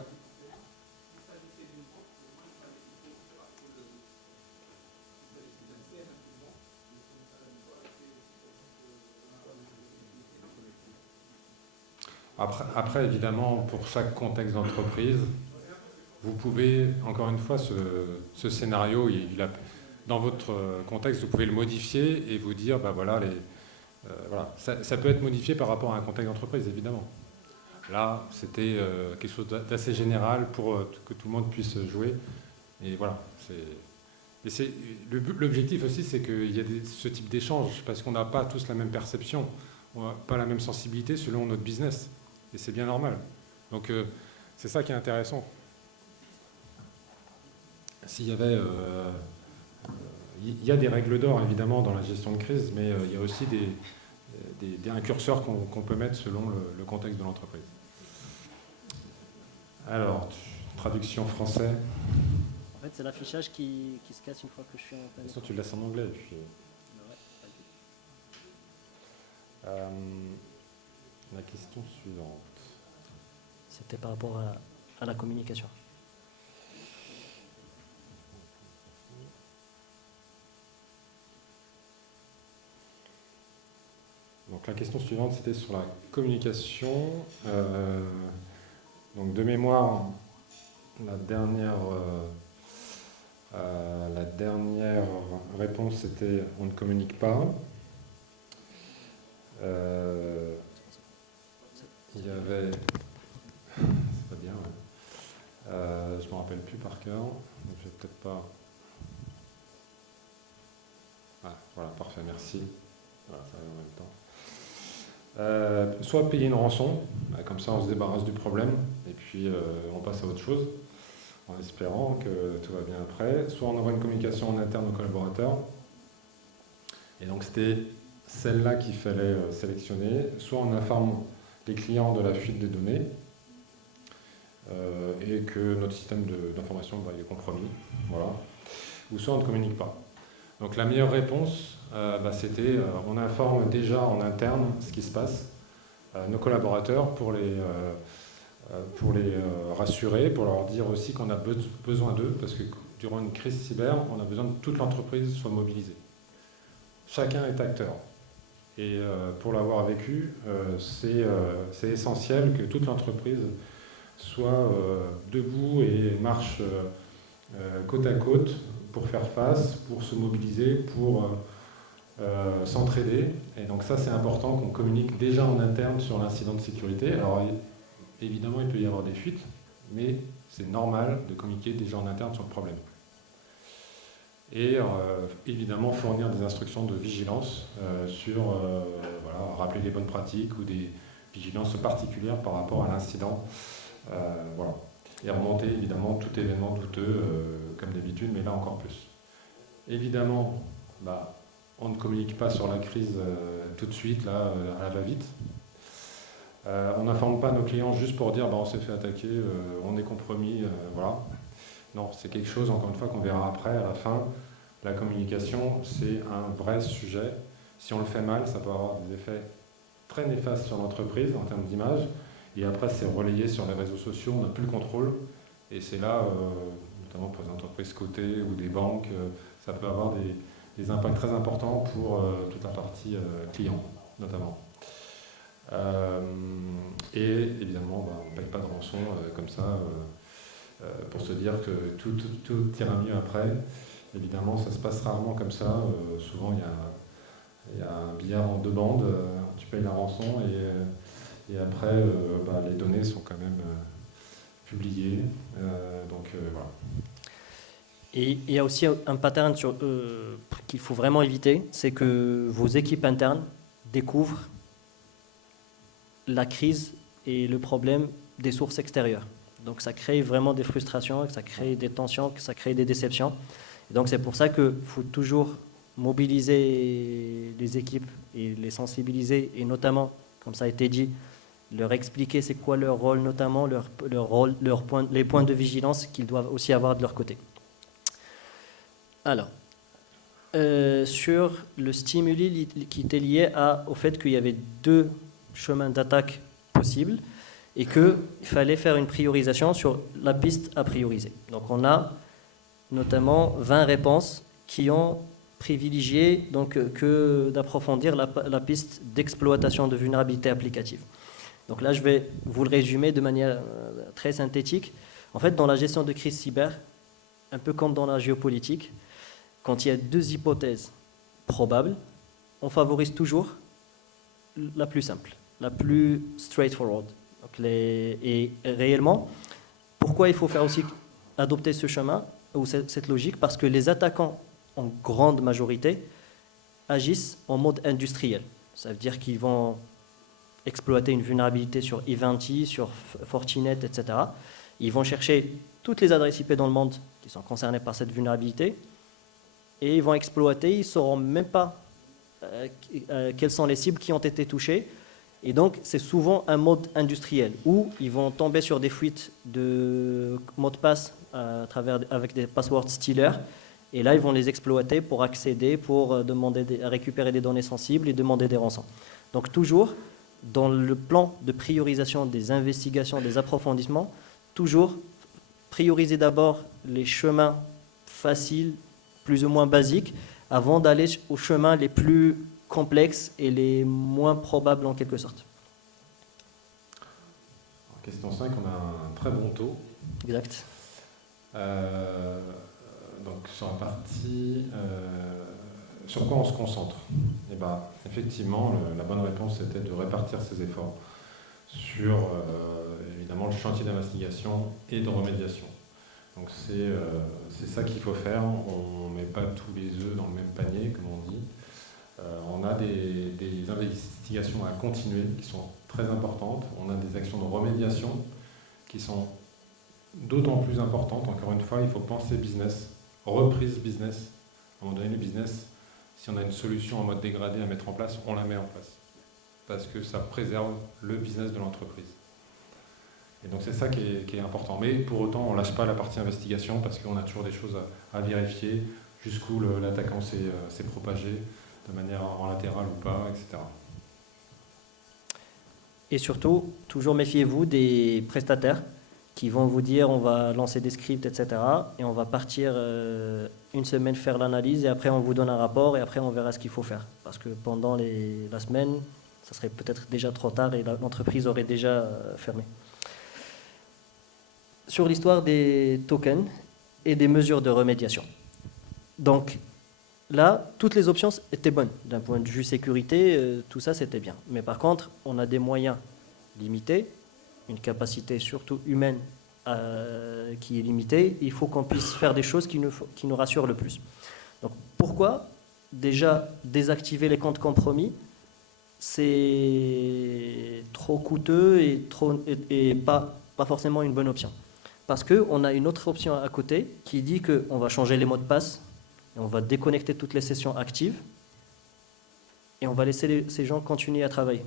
Après, évidemment, pour chaque contexte d'entreprise, vous pouvez, encore une fois, ce scénario, dans votre contexte, vous pouvez le modifier et vous dire, bah voilà, voilà. Ça peut être modifié par rapport à un contexte d'entreprise, évidemment. Là, c'était quelque chose d'assez général pour que tout le monde puisse jouer. Et voilà. L'objectif aussi, c'est qu'il y ait ce type d'échange, parce qu'on n'a pas tous la même perception, on n'a pas la même sensibilité selon notre business. Et c'est bien normal. Donc, c'est ça qui est intéressant. S'il y avait... il y a des règles d'or, évidemment, dans la gestion de crise, mais il y a aussi un curseur qu'on peut mettre selon le contexte de l'entreprise. Alors, traduction français. En fait, c'est l'affichage qui se casse une fois que je suis en plein. Sinon, tu le laisses en anglais. Puis... la question suivante. C'était par rapport à la communication. Donc la question suivante, c'était sur la communication. Donc de mémoire, la dernière réponse, c'était on ne communique pas. Il y avait... C'est pas bien, ouais. Je ne me rappelle plus par cœur. Donc je vais peut-être pas... Ah, voilà, parfait, merci. Voilà, ça arrive en même temps. Soit payer une rançon, comme ça on se débarrasse du problème, et puis on passe à autre chose, en espérant que tout va bien après. Soit on envoie une communication en interne aux collaborateurs, et donc c'était celle-là qu'il fallait sélectionner. Soit on informe les clients de la fuite des données, et que notre système d'information est compromis, voilà. Ou soit on ne communique pas. Donc la meilleure réponse, c'était on informe déjà en interne ce qui se passe, nos collaborateurs pour les rassurer, pour leur dire aussi qu'on a besoin d'eux, parce que durant une crise cyber, on a besoin que toute l'entreprise soit mobilisée. Chacun est acteur. Et pour l'avoir vécu, c'est essentiel que toute l'entreprise soit debout et marche côte à côte pour faire face, pour se mobiliser, pour s'entraider. Et donc ça, c'est important qu'on communique déjà en interne sur l'incident de sécurité. Alors évidemment, il peut y avoir des fuites, mais c'est normal de communiquer déjà en interne sur le problème. Et évidemment, fournir des instructions de vigilance sur voilà, rappeler les bonnes pratiques ou des vigilances particulières par rapport à l'incident. Voilà. Et remonter évidemment tout événement douteux comme d'habitude, mais là encore plus. Évidemment, on ne communique pas sur la crise tout de suite, là, à la va-vite. On n'informe pas nos clients juste pour dire on s'est fait attaquer, on est compromis, voilà. Non, c'est quelque chose, encore une fois, qu'on verra après, à la fin. La communication, c'est un vrai sujet. Si on le fait mal, ça peut avoir des effets très néfastes sur l'entreprise en termes d'image. Et après, c'est relayé sur les réseaux sociaux, on n'a plus le contrôle. Et c'est là, notamment pour les entreprises cotées ou des banques, ça peut avoir des impacts très importants pour toute la partie client, notamment. Et évidemment, on ne paye pas de rançon comme ça pour se dire que tout ira mieux après. Évidemment, ça se passe rarement comme ça. Souvent, il y a un billard en 2 bandes, tu payes la rançon et après, les données sont quand même publiées. Donc voilà. Et il y a aussi un pattern qu'il faut vraiment éviter, c'est que vos équipes internes découvrent la crise et le problème des sources extérieures. Donc ça crée vraiment des frustrations, ça crée des tensions, ça crée des déceptions. Et donc c'est pour ça qu'il faut toujours mobiliser les équipes et les sensibiliser, et notamment, comme ça a été dit, leur expliquer c'est quoi leur rôle, notamment les points de vigilance qu'ils doivent aussi avoir de leur côté. Alors, sur le stimuli qui était lié au fait qu'il y avait 2 chemins d'attaque possibles et qu'il fallait faire une priorisation sur la piste à prioriser. Donc on a notamment 20 réponses qui ont privilégié que d'approfondir la piste d'exploitation de vulnérabilité applicative. Donc là, je vais vous le résumer de manière très synthétique. En fait, dans la gestion de crise cyber, un peu comme dans la géopolitique, quand il y a 2 hypothèses probables, on favorise toujours la plus simple, la plus straightforward. Et réellement, pourquoi il faut faire aussi adopter ce chemin ou cette logique? Parce que les attaquants, en grande majorité, agissent en mode industriel. Ça veut dire qu'ils vont exploiter une vulnérabilité sur Ivanti, sur Fortinet, etc. Ils vont chercher toutes les adresses IP dans le monde qui sont concernées par cette vulnérabilité et ils vont exploiter, ils ne sauront même pas quelles sont les cibles qui ont été touchées. Et donc, c'est souvent un mode industriel où ils vont tomber sur des fuites de mots de passe avec des passwords stealers. Et là, ils vont les exploiter pour accéder, pour récupérer des données sensibles et demander des rançons. Donc, toujours, dans le plan de priorisation des investigations, des approfondissements, toujours prioriser d'abord les chemins faciles, plus ou moins basiques, avant d'aller aux chemins les plus complexes et les moins probables en quelque sorte. En question 5, on a un très bon taux. Exact. Donc sur la partie sur quoi on se concentre. Et effectivement, la bonne réponse était de répartir ses efforts sur évidemment le chantier d'investigation et de remédiation. Donc c'est ça qu'il faut faire. On ne met pas tous les œufs dans le même panier, comme on dit. On a des investigations à continuer qui sont très importantes. On a des actions de remédiation qui sont d'autant plus importantes. Encore une fois, il faut penser business, reprise business. À un moment donné, le business, si on a une solution en mode dégradé à mettre en place, on la met en place. Parce que ça préserve le business de l'entreprise. Et donc c'est ça qui est important. Mais pour autant, on ne lâche pas la partie investigation parce qu'on a toujours des choses à vérifier, jusqu'où l'attaquant s'est propagé, de manière en latérale ou pas, etc. Et surtout, toujours méfiez-vous des prestataires qui vont vous dire on va lancer des scripts, etc. Et on va partir une semaine faire l'analyse et après on vous donne un rapport et après on verra ce qu'il faut faire. Parce que pendant la semaine, ça serait peut-être déjà trop tard et l'entreprise aurait déjà fermé. Sur l'histoire des tokens et des mesures de remédiation. Donc là, toutes les options étaient bonnes. D'un point de vue sécurité, tout ça c'était bien. Mais par contre, on a des moyens limités, une capacité surtout humaine qui est limitée. Il faut qu'on puisse faire des choses qui nous rassurent le plus. Donc pourquoi déjà désactiver les comptes compromis? C'est trop coûteux et pas forcément une bonne option. Parce qu'on a une autre option à côté qui dit qu'on va changer les mots de passe, et on va déconnecter toutes les sessions actives, et on va laisser ces gens continuer à travailler.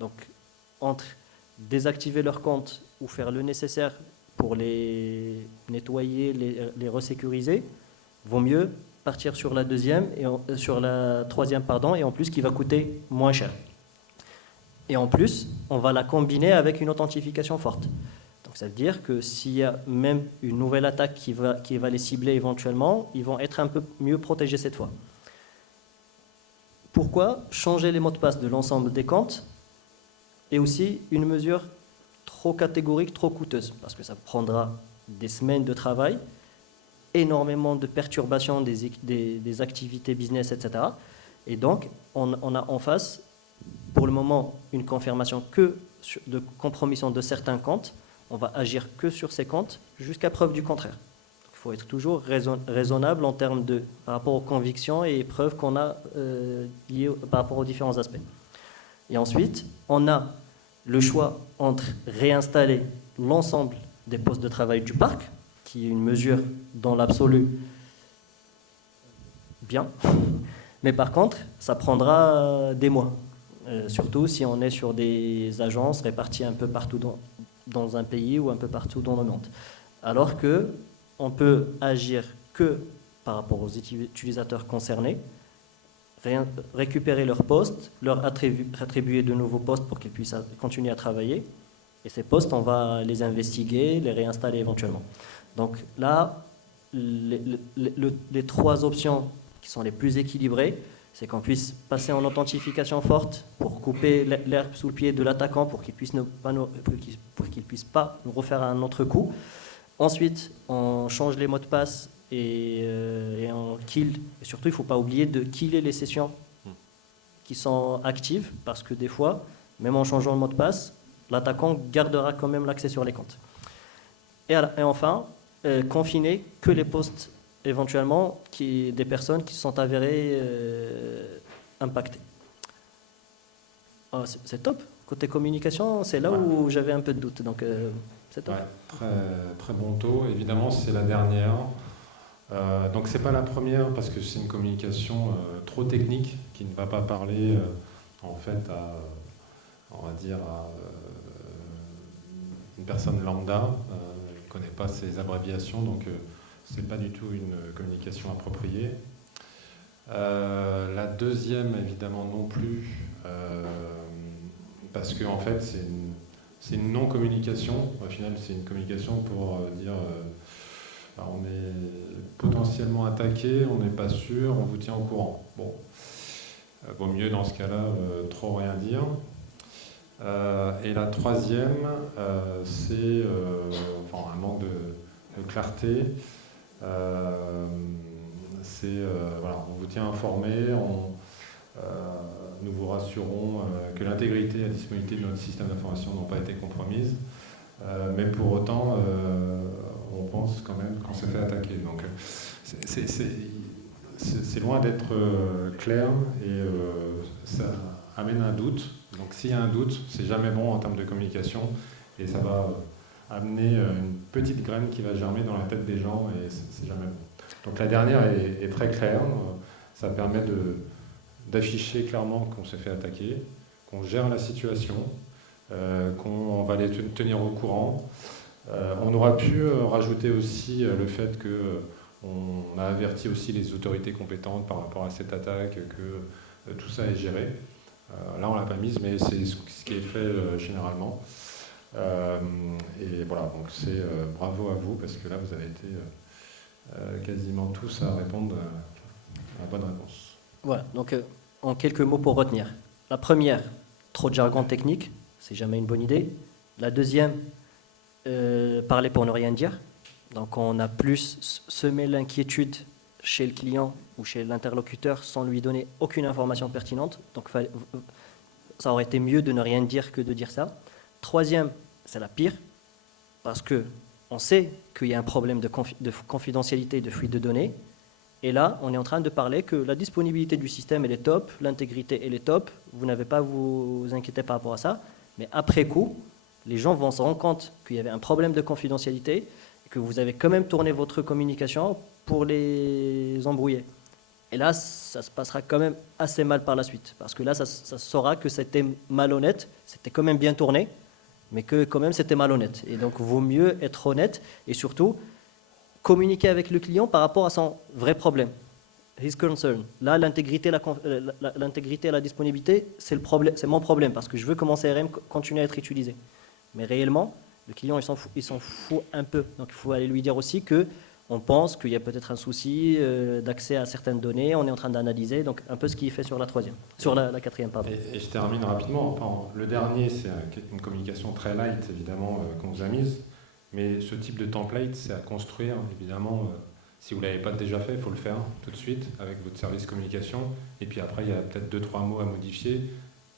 Donc, entre désactiver leur compte ou faire le nécessaire pour les nettoyer, les resécuriser, vaut mieux partir sur la troisième, et en plus qui va coûter moins cher. Et en plus, on va la combiner avec une authentification forte. Donc ça veut dire que s'il y a même une nouvelle attaque qui va les cibler éventuellement, ils vont être un peu mieux protégés cette fois. Pourquoi changer les mots de passe de l'ensemble des comptes est aussi une mesure trop catégorique, trop coûteuse, parce que ça prendra des semaines de travail, énormément de perturbations des activités business, etc. Et donc, on a en face, pour le moment, une confirmation de compromission de certains comptes. On va agir que sur ces comptes jusqu'à preuve du contraire. Il faut être toujours raisonnable en termes par rapport aux convictions et preuves qu'on a liées par rapport aux différents aspects. Et ensuite, on a le choix entre réinstaller l'ensemble des postes de travail du parc, qui est une mesure dans l'absolu bien. Mais par contre, ça prendra des mois. Surtout si on est sur des agences réparties un peu partout dans un pays ou un peu partout dans le monde. Alors qu'on peut agir que par rapport aux utilisateurs concernés, récupérer leurs postes, leur attribuer de nouveaux postes pour qu'ils puissent continuer à travailler. Et ces postes, on va les investiguer, les réinstaller éventuellement. Donc là, les trois options qui sont les plus équilibrées, c'est qu'on puisse passer en authentification forte pour couper l'herbe sous le pied de l'attaquant pour qu'il puisse puisse pas nous refaire un autre coup. Ensuite, on change les mots de passe et on kill. Et surtout, il ne faut pas oublier de killer les sessions qui sont actives parce que des fois, même en changeant le mot de passe, l'attaquant gardera quand même l'accès sur les comptes. Et enfin, confiner que les postes éventuellement des personnes qui se sont avérées impactées. Ah, c'est top. Côté communication, c'est là où j'avais un peu de doute. Donc, c'est top. Ouais, très, très bon taux. Évidemment, c'est la dernière. Donc, ce n'est pas la première parce que c'est une communication trop technique qui ne va pas parler en fait à, on va dire, à une personne lambda. Elle ne connaît pas ces abréviations, donc ce n'est pas du tout une communication appropriée. La deuxième, évidemment, non plus, parce qu'en fait, c'est une non-communication. Au final, c'est une communication pour dire on est potentiellement attaqué, on n'est pas sûr, on vous tient au courant. Bon, vaut mieux dans ce cas-là trop rien dire. Et la troisième, c'est un manque de clarté. On vous tient informé, nous vous rassurons que l'intégrité et la disponibilité de notre système d'information n'ont pas été compromises, mais pour autant, on pense quand même qu'on s'est fait attaquer. Donc, c'est loin d'être clair et ça amène un doute. Donc, s'il y a un doute, c'est jamais bon en termes de communication et ça va amener une petite graine qui va germer dans la tête des gens et c'est jamais bon. Donc la dernière est très claire, ça permet d'afficher clairement qu'on s'est fait attaquer, qu'on gère la situation, qu'on va les tenir au courant. On aura pu rajouter aussi le fait qu'on a averti aussi les autorités compétentes par rapport à cette attaque, que tout ça est géré. Là on ne l'a pas mise, mais c'est ce qui est fait généralement. Et voilà, donc c'est bravo à vous parce que là vous avez été quasiment tous à répondre à la bonne réponse. Voilà, donc en quelques mots pour retenir. La première, trop de jargon technique, c'est jamais une bonne idée. La deuxième, parler pour ne rien dire. Donc on a plus semé l'inquiétude chez le client ou chez l'interlocuteur sans lui donner aucune information pertinente. Donc ça aurait été mieux de ne rien dire que de dire ça. Troisième, c'est la pire, parce qu'on sait qu'il y a un problème de confidentialité, de fuite de données, et là, on est en train de parler que la disponibilité du système, elle est top, l'intégrité, elle est top, vous n'avez pas à vous inquiéter par rapport à ça, mais après coup, les gens vont se rendre compte qu'il y avait un problème de confidentialité, et que vous avez quand même tourné votre communication pour les embrouiller. Et là, ça se passera quand même assez mal par la suite, parce que là, ça saura que c'était malhonnête, c'était quand même bien tourné, mais que quand même c'était malhonnête. Et donc, vaut mieux être honnête et surtout communiquer avec le client par rapport à son vrai problème. His concern. Là, l'intégrité et la disponibilité, c'est mon problème, parce que je veux que mon CRM continue à être utilisé. Mais réellement, le client, il s'en fout un peu. Donc, il faut aller lui dire aussi que on pense qu'il y a peut-être un souci d'accès à certaines données, on est en train d'analyser, donc un peu ce qui est fait sur la quatrième. Pardon. Et je termine rapidement. Enfin, le dernier, c'est une communication très light, évidemment, qu'on vous a mise, mais ce type de template, c'est à construire, évidemment. Si vous ne l'avez pas déjà fait, il faut le faire tout de suite avec votre service communication, et puis après, il y a peut-être 2-3 mots à modifier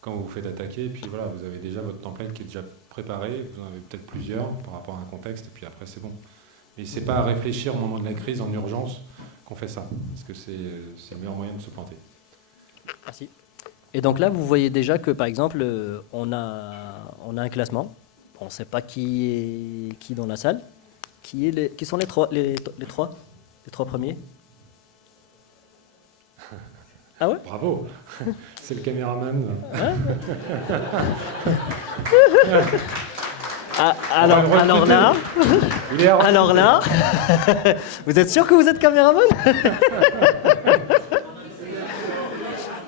quand vous vous faites attaquer, et puis voilà, vous avez déjà votre template qui est déjà préparé, vous en avez peut-être plusieurs par rapport à un contexte, et puis après, c'est bon. Et ce n'est pas à réfléchir au moment de la crise en urgence qu'on fait ça, parce que c'est le meilleur moyen de se planter. Merci. Et donc là, vous voyez déjà que, par exemple, on a un classement. On ne sait pas qui est qui dans la salle. Qui sont les trois premiers? Ah ouais? Bravo. C'est le caméraman. Ah, On va le recruter. alors là, Il est à alors là, vous êtes sûr que vous êtes caméraman?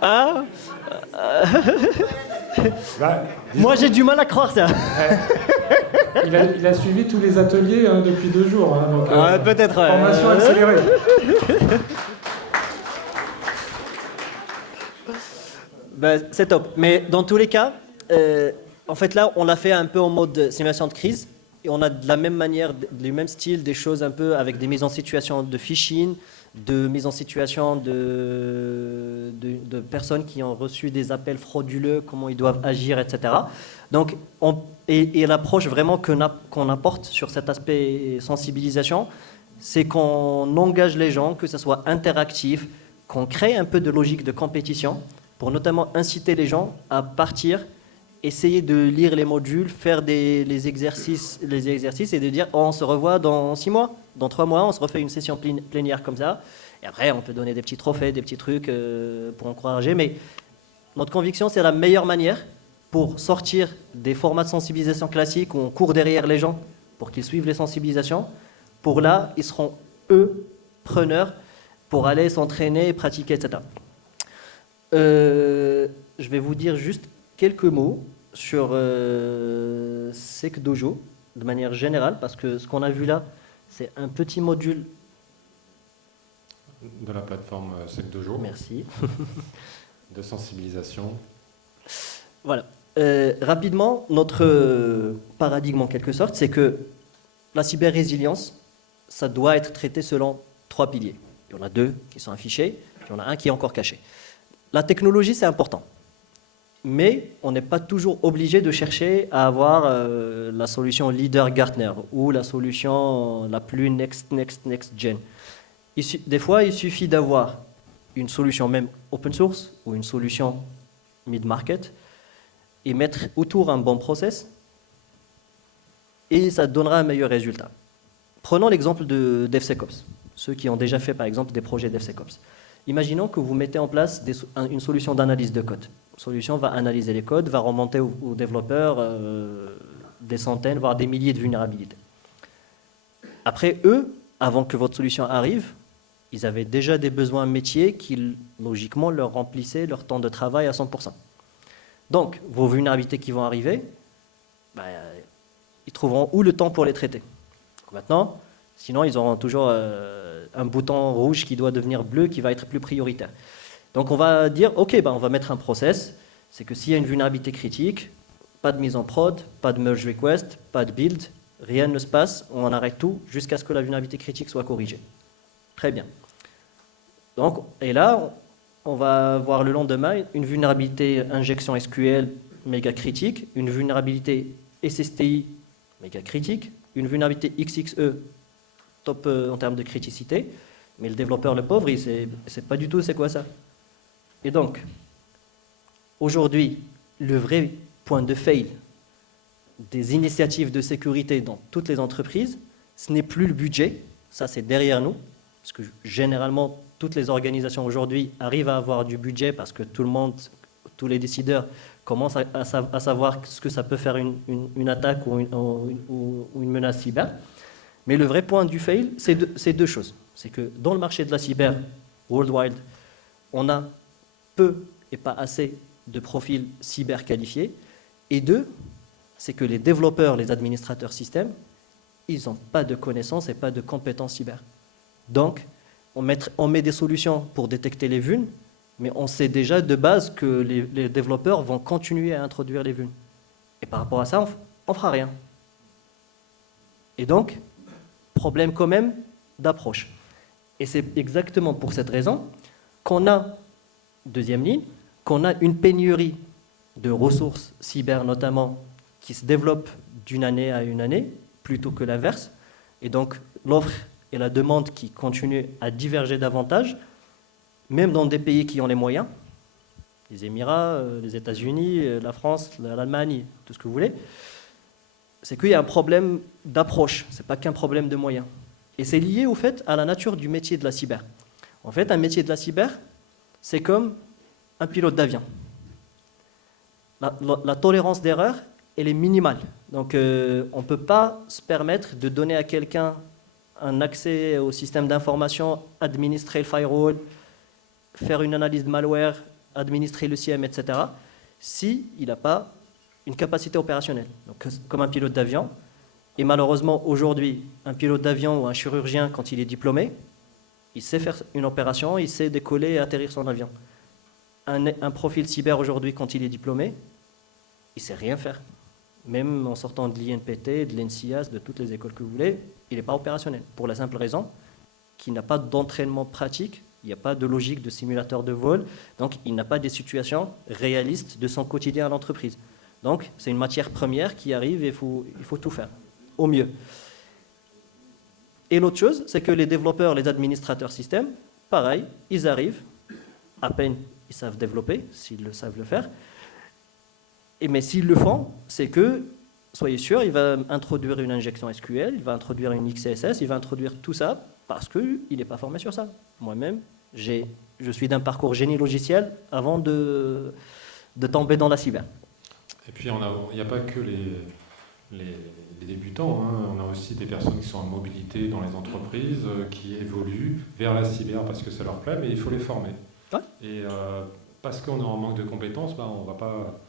Ah, Bah, moi j'ai du mal à croire ça. il a suivi tous les ateliers depuis 2 jours. Donc, Ouais, peut-être. Ouais. formation accélérée. Ben, c'est top. Mais dans tous les cas, en fait là, on l'a fait un peu en mode simulation de crise. Et on a de la même manière, du même style, des choses un peu avec des mises en situation de phishing, de mise en situation de personnes qui ont reçu des appels frauduleux, comment ils doivent agir, etc. Donc, et l'approche vraiment qu'on apporte sur cet aspect sensibilisation, c'est qu'on engage les gens, que ce soit interactif, qu'on crée un peu de logique de compétition, pour notamment inciter les gens à partir, essayer de lire les modules, faire les exercices et de dire oh, on se revoit dans 6 mois, dans 3 mois, on se refait une session plénière comme ça. Et après, on peut donner des petits trophées, des petits trucs pour encourager. Mais notre conviction, c'est la meilleure manière pour sortir des formats de sensibilisation classiques où on court derrière les gens pour qu'ils suivent les sensibilisations. Pour là, ils seront, eux, preneurs pour aller s'entraîner, pratiquer, etc. Je vais vous dire juste quelques mots sur Sec Dojo, de manière générale, parce que ce qu'on a vu là, c'est un petit module. De la plateforme Sec Dojo. Merci. De sensibilisation. Voilà. Rapidement, notre paradigme en quelque sorte, c'est que la cyber-résilience, ça doit être traité selon 3 piliers. Il y en a 2 qui sont affichés, puis il y en a un qui est encore caché. La technologie, c'est important. Mais on n'est pas toujours obligé de chercher à avoir la solution leader Gartner ou la solution la plus next gen. Des fois, il suffit d'avoir une solution même open source ou une solution mid-market et mettre autour un bon process et ça donnera un meilleur résultat. Prenons l'exemple de DevSecOps, ceux qui ont déjà fait par exemple des projets DevSecOps. Imaginons que vous mettez en place une solution d'analyse de code. La solution va analyser les codes, va remonter aux développeurs des centaines, voire des milliers de vulnérabilités. Après, eux, avant que votre solution arrive, ils avaient déjà des besoins métiers qui, logiquement, leur remplissaient leur temps de travail à 100%. Donc, vos vulnérabilités qui vont arriver, ils trouveront où le temps pour les traiter. Maintenant, sinon, ils auront toujours un bouton rouge qui doit devenir bleu, qui va être plus prioritaire. Donc on va dire, ok, on va mettre un process, c'est que s'il y a une vulnérabilité critique, pas de mise en prod, pas de merge request, pas de build, rien ne se passe, on arrête tout jusqu'à ce que la vulnérabilité critique soit corrigée. Très bien. Donc, et là, on va voir le lendemain une vulnérabilité injection SQL méga critique, une vulnérabilité SSTI méga critique, une vulnérabilité XXE top en termes de criticité, mais le développeur, le pauvre, il ne sait pas du tout c'est quoi ça. Et donc, aujourd'hui, le vrai point de fail des initiatives de sécurité dans toutes les entreprises, ce n'est plus le budget, ça c'est derrière nous, parce que généralement, toutes les organisations aujourd'hui arrivent à avoir du budget parce que tout le monde, tous les décideurs commencent à savoir ce que ça peut faire une attaque ou une menace cyber. Mais le vrai point du fail, c'est 2 choses. C'est que dans le marché de la cyber, worldwide, on a peu et pas assez de profils cyber qualifiés. Et 2, c'est que les développeurs, les administrateurs système, ils n'ont pas de connaissances et pas de compétences cyber. Donc, on met des solutions pour détecter les vulnes, mais on sait déjà de base que les développeurs vont continuer à introduire les vulnes. Et par rapport à ça, on ne fera rien. Et donc, problème quand même d'approche. Et c'est exactement pour cette raison qu'on a, deuxième ligne, qu'on a une pénurie de ressources cyber notamment qui se développe d'une année à une année plutôt que l'inverse. Et donc l'offre et la demande qui continuent à diverger davantage, même dans des pays qui ont les moyens, les Émirats, les États-Unis, la France, l'Allemagne, tout ce que vous voulez, c'est qu'il y a un problème d'approche, ce n'est pas qu'un problème de moyens. Et c'est lié au fait à la nature du métier de la cyber. En fait, un métier de la cyber, c'est comme un pilote d'avion. La tolérance d'erreur, elle est minimale. Donc, on ne peut pas se permettre de donner à quelqu'un un accès au système d'information, administrer le firewall, faire une analyse de malware, administrer le CIEM, etc., s'il n'a pas une capacité opérationnelle. Donc, comme un pilote d'avion. Et malheureusement, aujourd'hui, un pilote d'avion ou un chirurgien, quand il est diplômé, il sait faire une opération, il sait décoller et atterrir son avion. Un profil cyber aujourd'hui, quand il est diplômé, il ne sait rien faire. Même en sortant de l'INPT, de l'NCIAS, de toutes les écoles que vous voulez, il n'est pas opérationnel. Pour la simple raison qu'il n'a pas d'entraînement pratique, il n'y a pas de logique de simulateur de vol, donc il n'a pas des situations réalistes de son quotidien à l'entreprise. Donc c'est une matière première qui arrive et il faut tout faire, au mieux. Et l'autre chose, c'est que les développeurs, les administrateurs système, pareil, ils arrivent, à peine ils savent développer, s'ils le savent le faire, mais s'ils le font, c'est que, soyez sûr, il va introduire une injection SQL, il va introduire une XSS, il va introduire tout ça parce qu'il n'est pas formé sur ça. Moi-même, je suis d'un parcours génie logiciel avant de tomber dans la cyber. Et puis, il n'y a pas que les débutants, hein. On a aussi des personnes qui sont en mobilité dans les entreprises, qui évoluent vers la cyber parce que ça leur plaît, mais il faut les former. Ouais. Et parce qu'on est en manque de compétences, on ne va pas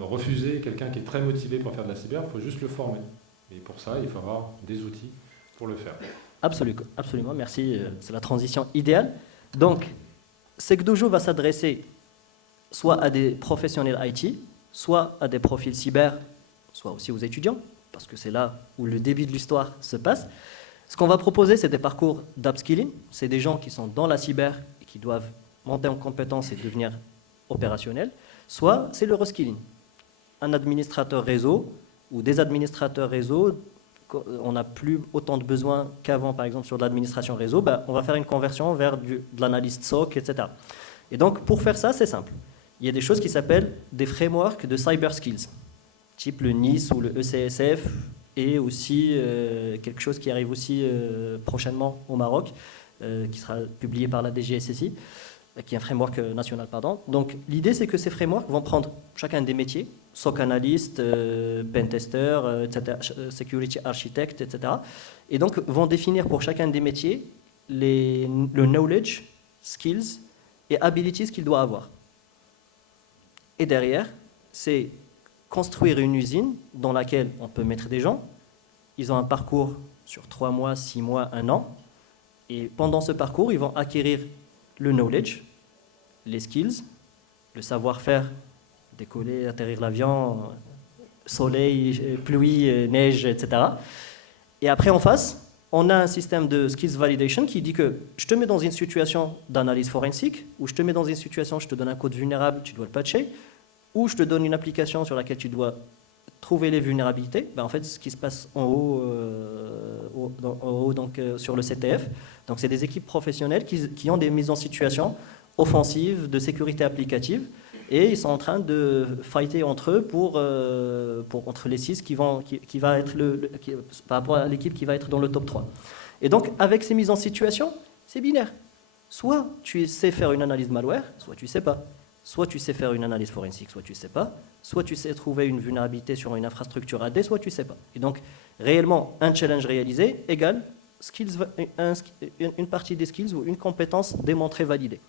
refuser quelqu'un qui est très motivé pour faire de la cyber, il faut juste le former. Et pour ça, il faut avoir des outils pour le faire. Absolument, merci. C'est la transition idéale. Donc, SecDojo va s'adresser soit à des professionnels IT, soit à des profils cyber, soit aussi aux étudiants, parce que c'est là où le début de l'histoire se passe. Ce qu'on va proposer, c'est des parcours d'upskilling. C'est des gens qui sont dans la cyber et qui doivent monter en compétences et devenir opérationnels. Soit c'est le reskilling. Un administrateur réseau ou des administrateurs réseau, on n'a plus autant de besoins qu'avant, par exemple sur de l'administration réseau, on va faire une conversion vers de l'analyse SOC, etc. Et donc pour faire ça, c'est simple. Il y a des choses qui s'appellent des frameworks de cyber skills, type le NIS ou le ECSF, et aussi quelque chose qui arrive aussi prochainement au Maroc, qui sera publié par la DGSSI, qui est un framework national, pardon. Donc l'idée, c'est que ces frameworks vont prendre chacun des métiers, SOC analyst, pentester, etc., security architect, etc. Et donc vont définir pour chacun des métiers le knowledge, skills et abilities qu'il doit avoir. Et derrière, c'est construire une usine dans laquelle on peut mettre des gens. Ils ont un parcours sur 3 mois, 6 mois, 1 an. Et pendant ce parcours, ils vont acquérir le knowledge, les skills, le savoir-faire, décoller, atterrir l'avion, soleil, pluie, neige, etc. Et après, en face, on a un système de skills validation qui dit que je te mets dans une situation d'analyse forensique, ou je te mets dans une situation, je te donne un code vulnérable, tu dois le patcher, ou je te donne une application sur laquelle tu dois trouver les vulnérabilités. En fait, ce qui se passe en haut donc, sur le CTF, donc c'est des équipes professionnelles qui ont des mises en situation offensives de sécurité applicative, et ils sont en train de fighter entre eux entre les 6 qui va être par rapport à l'équipe qui va être dans le top 3. Et donc, avec ces mises en situation, c'est binaire. Soit tu sais faire une analyse malware, soit tu ne sais pas. Soit tu sais faire une analyse forensique, soit tu ne sais pas. Soit tu sais trouver une vulnérabilité sur une infrastructure AD, soit tu ne sais pas. Et donc, réellement, un challenge réalisé égale une partie des skills ou une compétence démontrée, validée.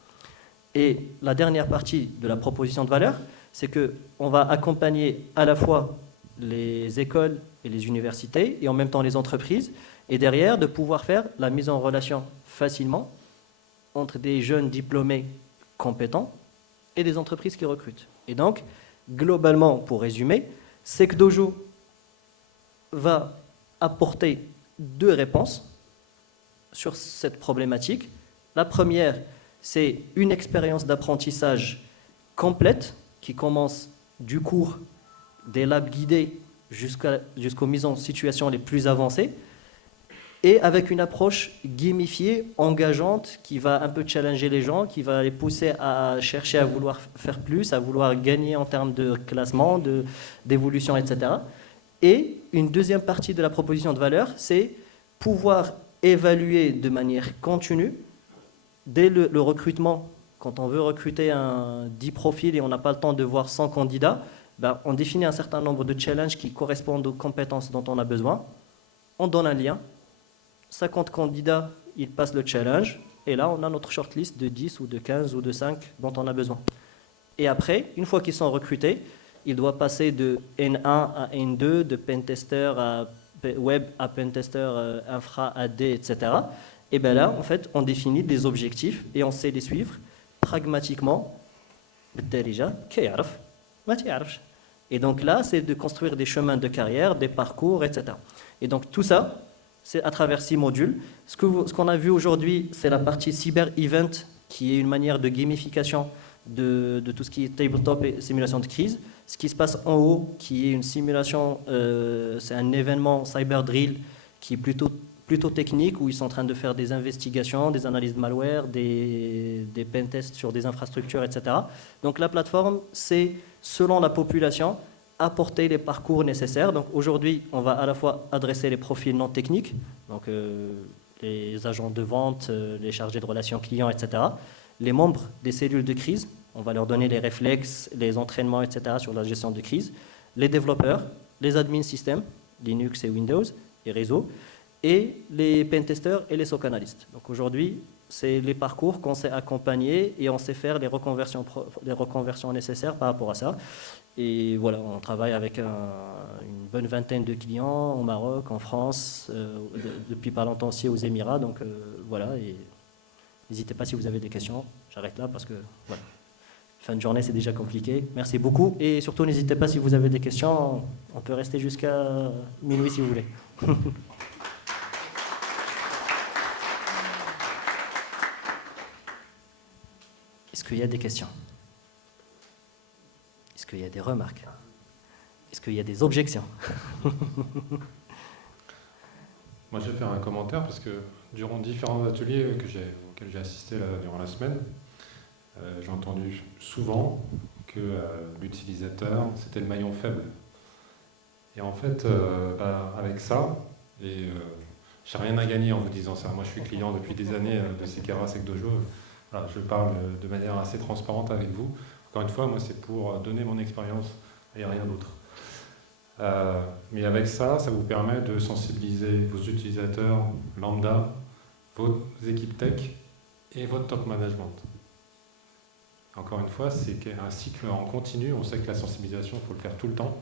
Et la dernière partie de la proposition de valeur, c'est qu'on va accompagner à la fois les écoles et les universités et en même temps les entreprises, et derrière de pouvoir faire la mise en relation facilement entre des jeunes diplômés compétents et des entreprises qui recrutent. Et donc, globalement, pour résumer, SecDojo va apporter 2 réponses sur cette problématique. La première, c'est une expérience d'apprentissage complète qui commence du cours, des labs guidés jusqu'aux mises en situation les plus avancées, et avec une approche gamifiée, engageante, qui va un peu challenger les gens, qui va les pousser à chercher à vouloir faire plus, à vouloir gagner en termes de classement, d'évolution, etc. Et une deuxième partie de la proposition de valeur, c'est pouvoir évaluer de manière continue, dès le recrutement quand on veut recruter 10 profils et on n'a pas le temps de voir 100 candidats, ben, on définit un certain nombre de challenges qui correspondent aux compétences dont on a besoin. On donne un lien. 50 candidats, ils passent le challenge. Et là, on a notre shortlist de 10 ou de 15 ou de 5 dont on a besoin. Et après, une fois qu'ils sont recrutés, ils doivent passer de N1 à N2, de pentester à web à pentester infra à D, etc. Et bien là, en fait, on définit des objectifs et on sait les suivre pragmatiquement. Et donc là, c'est de construire des chemins de carrière, des parcours, etc. Et donc tout ça, c'est à travers 6 modules. Ce qu'on a vu aujourd'hui, c'est la partie cyber event, qui est une manière de gamification de tout ce qui est tabletop et simulation de crise. Ce qui se passe en haut, qui est une simulation, c'est un événement cyber drill qui est plutôt technique, où ils sont en train de faire des investigations, des analyses de malware, des pentests sur des infrastructures, etc. Donc la plateforme, c'est, selon la population, apporter les parcours nécessaires. Donc aujourd'hui, on va à la fois adresser les profils non techniques, donc les agents de vente, les chargés de relations clients, etc. Les membres des cellules de crise, on va leur donner les réflexes, les entraînements, etc. sur la gestion de crise. Les développeurs, les admin systèmes, Linux et Windows, et réseaux, et les pentesters et les SOC analystes. Donc aujourd'hui, c'est les parcours qu'on sait accompagner et on sait faire les reconversions nécessaires par rapport à ça. Et voilà, on travaille avec une bonne vingtaine de clients au Maroc, en France, depuis pas longtemps aussi aux Émirats. Donc voilà, et n'hésitez pas si vous avez des questions. J'arrête là parce que voilà, fin de journée c'est déjà compliqué. Merci beaucoup et surtout n'hésitez pas si vous avez des questions. On peut rester jusqu'à minuit si vous voulez. Est-ce qu'il y a des questions? Est-ce qu'il y a des remarques? Est-ce qu'il y a des objections? Moi, je vais faire un commentaire parce que durant différents ateliers auxquels j'ai assisté là, durant la semaine, j'ai entendu souvent que l'utilisateur, c'était le maillon faible. Et en fait, avec ça, j'ai rien à gagner en vous disant ça. Moi, je suis client depuis des années de Sekera Sekdojo. Voilà, je parle de manière assez transparente avec vous. Encore une fois, moi, c'est pour donner mon expérience et rien d'autre. Mais avec ça, ça vous permet de sensibiliser vos utilisateurs lambda, vos équipes tech et votre top management. Encore une fois, c'est un cycle en continu. On sait que la sensibilisation, il faut le faire tout le temps.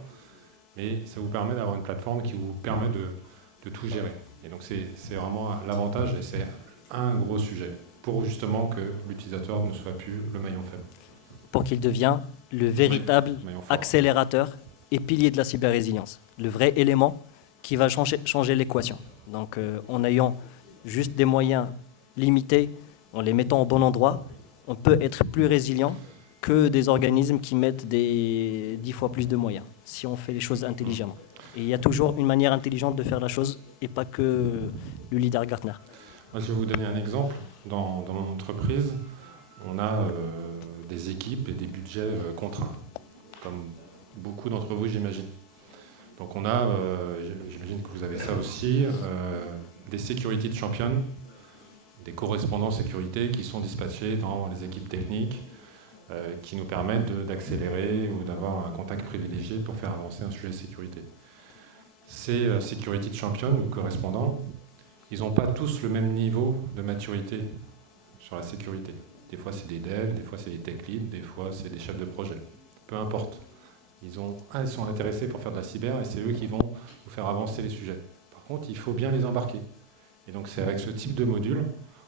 Mais ça vous permet d'avoir une plateforme qui vous permet de tout gérer. Et donc, c'est vraiment l'avantage et c'est un gros sujet pour justement que l'utilisateur ne soit plus le maillon faible. Pour qu'il devienne le véritable accélérateur et pilier de la cyber-résilience, le vrai élément qui va changer l'équation. Donc en ayant juste des moyens limités, en les mettant au bon endroit, on peut être plus résilient que des organismes qui mettent 10 fois plus de moyens, si on fait les choses intelligemment. Et il y a toujours une manière intelligente de faire la chose et pas que le leader Gartner. Moi, je vais vous donner un exemple. Dans mon entreprise, on a des équipes et des budgets contraints, comme beaucoup d'entre vous, j'imagine. Donc on a, j'imagine que vous avez ça aussi, des security champions, des correspondants sécurité qui sont dispatchés dans les équipes techniques, qui nous permettent d'accélérer ou d'avoir un contact privilégié pour faire avancer un sujet de sécurité. Ces security champions ou correspondants, ils n'ont pas tous le même niveau de maturité sur la sécurité. Des fois, c'est des devs, des fois, c'est des tech leads, des fois, c'est des chefs de projet. Peu importe. Ils sont intéressés pour faire de la cyber et c'est eux qui vont vous faire avancer les sujets. Par contre, il faut bien les embarquer. Et donc, c'est avec ce type de module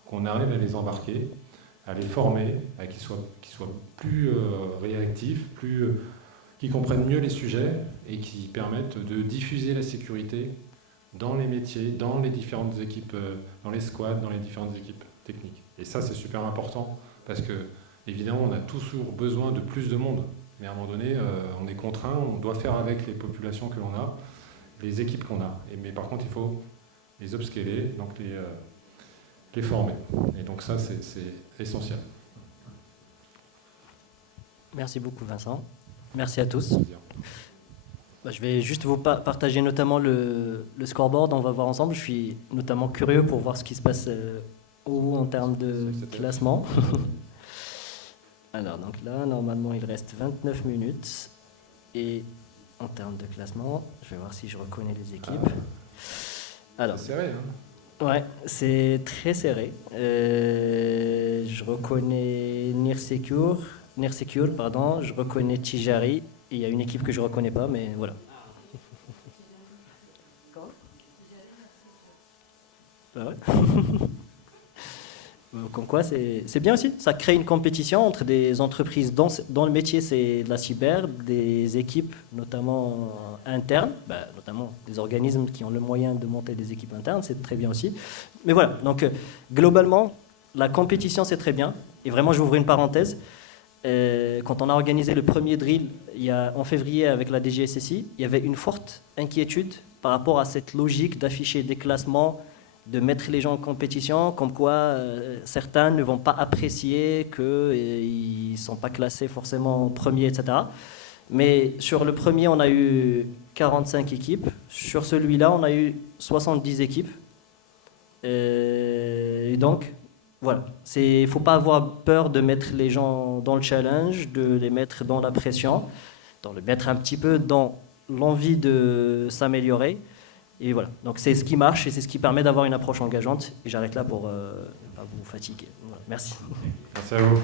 qu'on arrive à les embarquer, à les former, à qu'ils soient plus réactifs, qui comprennent mieux les sujets et qui permettent de diffuser la sécurité dans les métiers, dans les différentes équipes, dans les squads, dans les différentes équipes techniques. Et ça, c'est super important parce que, évidemment, on a toujours besoin de plus de monde. Mais à un moment donné, on est contraint, on doit faire avec les populations que l'on a, les équipes qu'on a. Mais par contre, il faut les upscaler, donc les former. Et donc ça, c'est essentiel. Merci beaucoup, Vincent. Merci à tous. Je vais juste vous partager notamment le scoreboard, on va voir ensemble. Je suis notamment curieux pour voir ce qui se passe en termes de classement. Alors, donc là, normalement, il reste 29 minutes. Et en termes de classement, je vais voir si je reconnais les équipes. Alors, C'est serré, hein. ouais, c'est très serré. Je reconnais Nirsecure, pardon. Je reconnais Tijari. Et il y a une équipe que je ne reconnais pas, mais voilà. Bah ouais. Comme quoi, c'est bien aussi. Ça crée une compétition entre des entreprises dont le métier c'est de la cyber, des équipes notamment internes, notamment des organismes qui ont le moyen de monter des équipes internes, c'est très bien aussi. Mais voilà, donc globalement, la compétition c'est très bien. Et vraiment, j'ouvre une parenthèse. Quand on a organisé le premier drill en février avec la DGSSI, il y avait une forte inquiétude par rapport à cette logique d'afficher des classements, de mettre les gens en compétition, comme quoi certains ne vont pas apprécier qu'ils ne sont pas classés forcément premiers, etc. Mais sur le premier, on a eu 45 équipes. Sur celui-là, on a eu 70 équipes. Et donc, voilà. Il ne faut pas avoir peur de mettre les gens dans le challenge, de les mettre dans la pression, de les mettre un petit peu dans l'envie de s'améliorer. Et voilà, donc c'est ce qui marche et c'est ce qui permet d'avoir une approche engageante. Et j'arrête là pour ne pas vous fatiguer. Voilà. Merci. Merci à vous.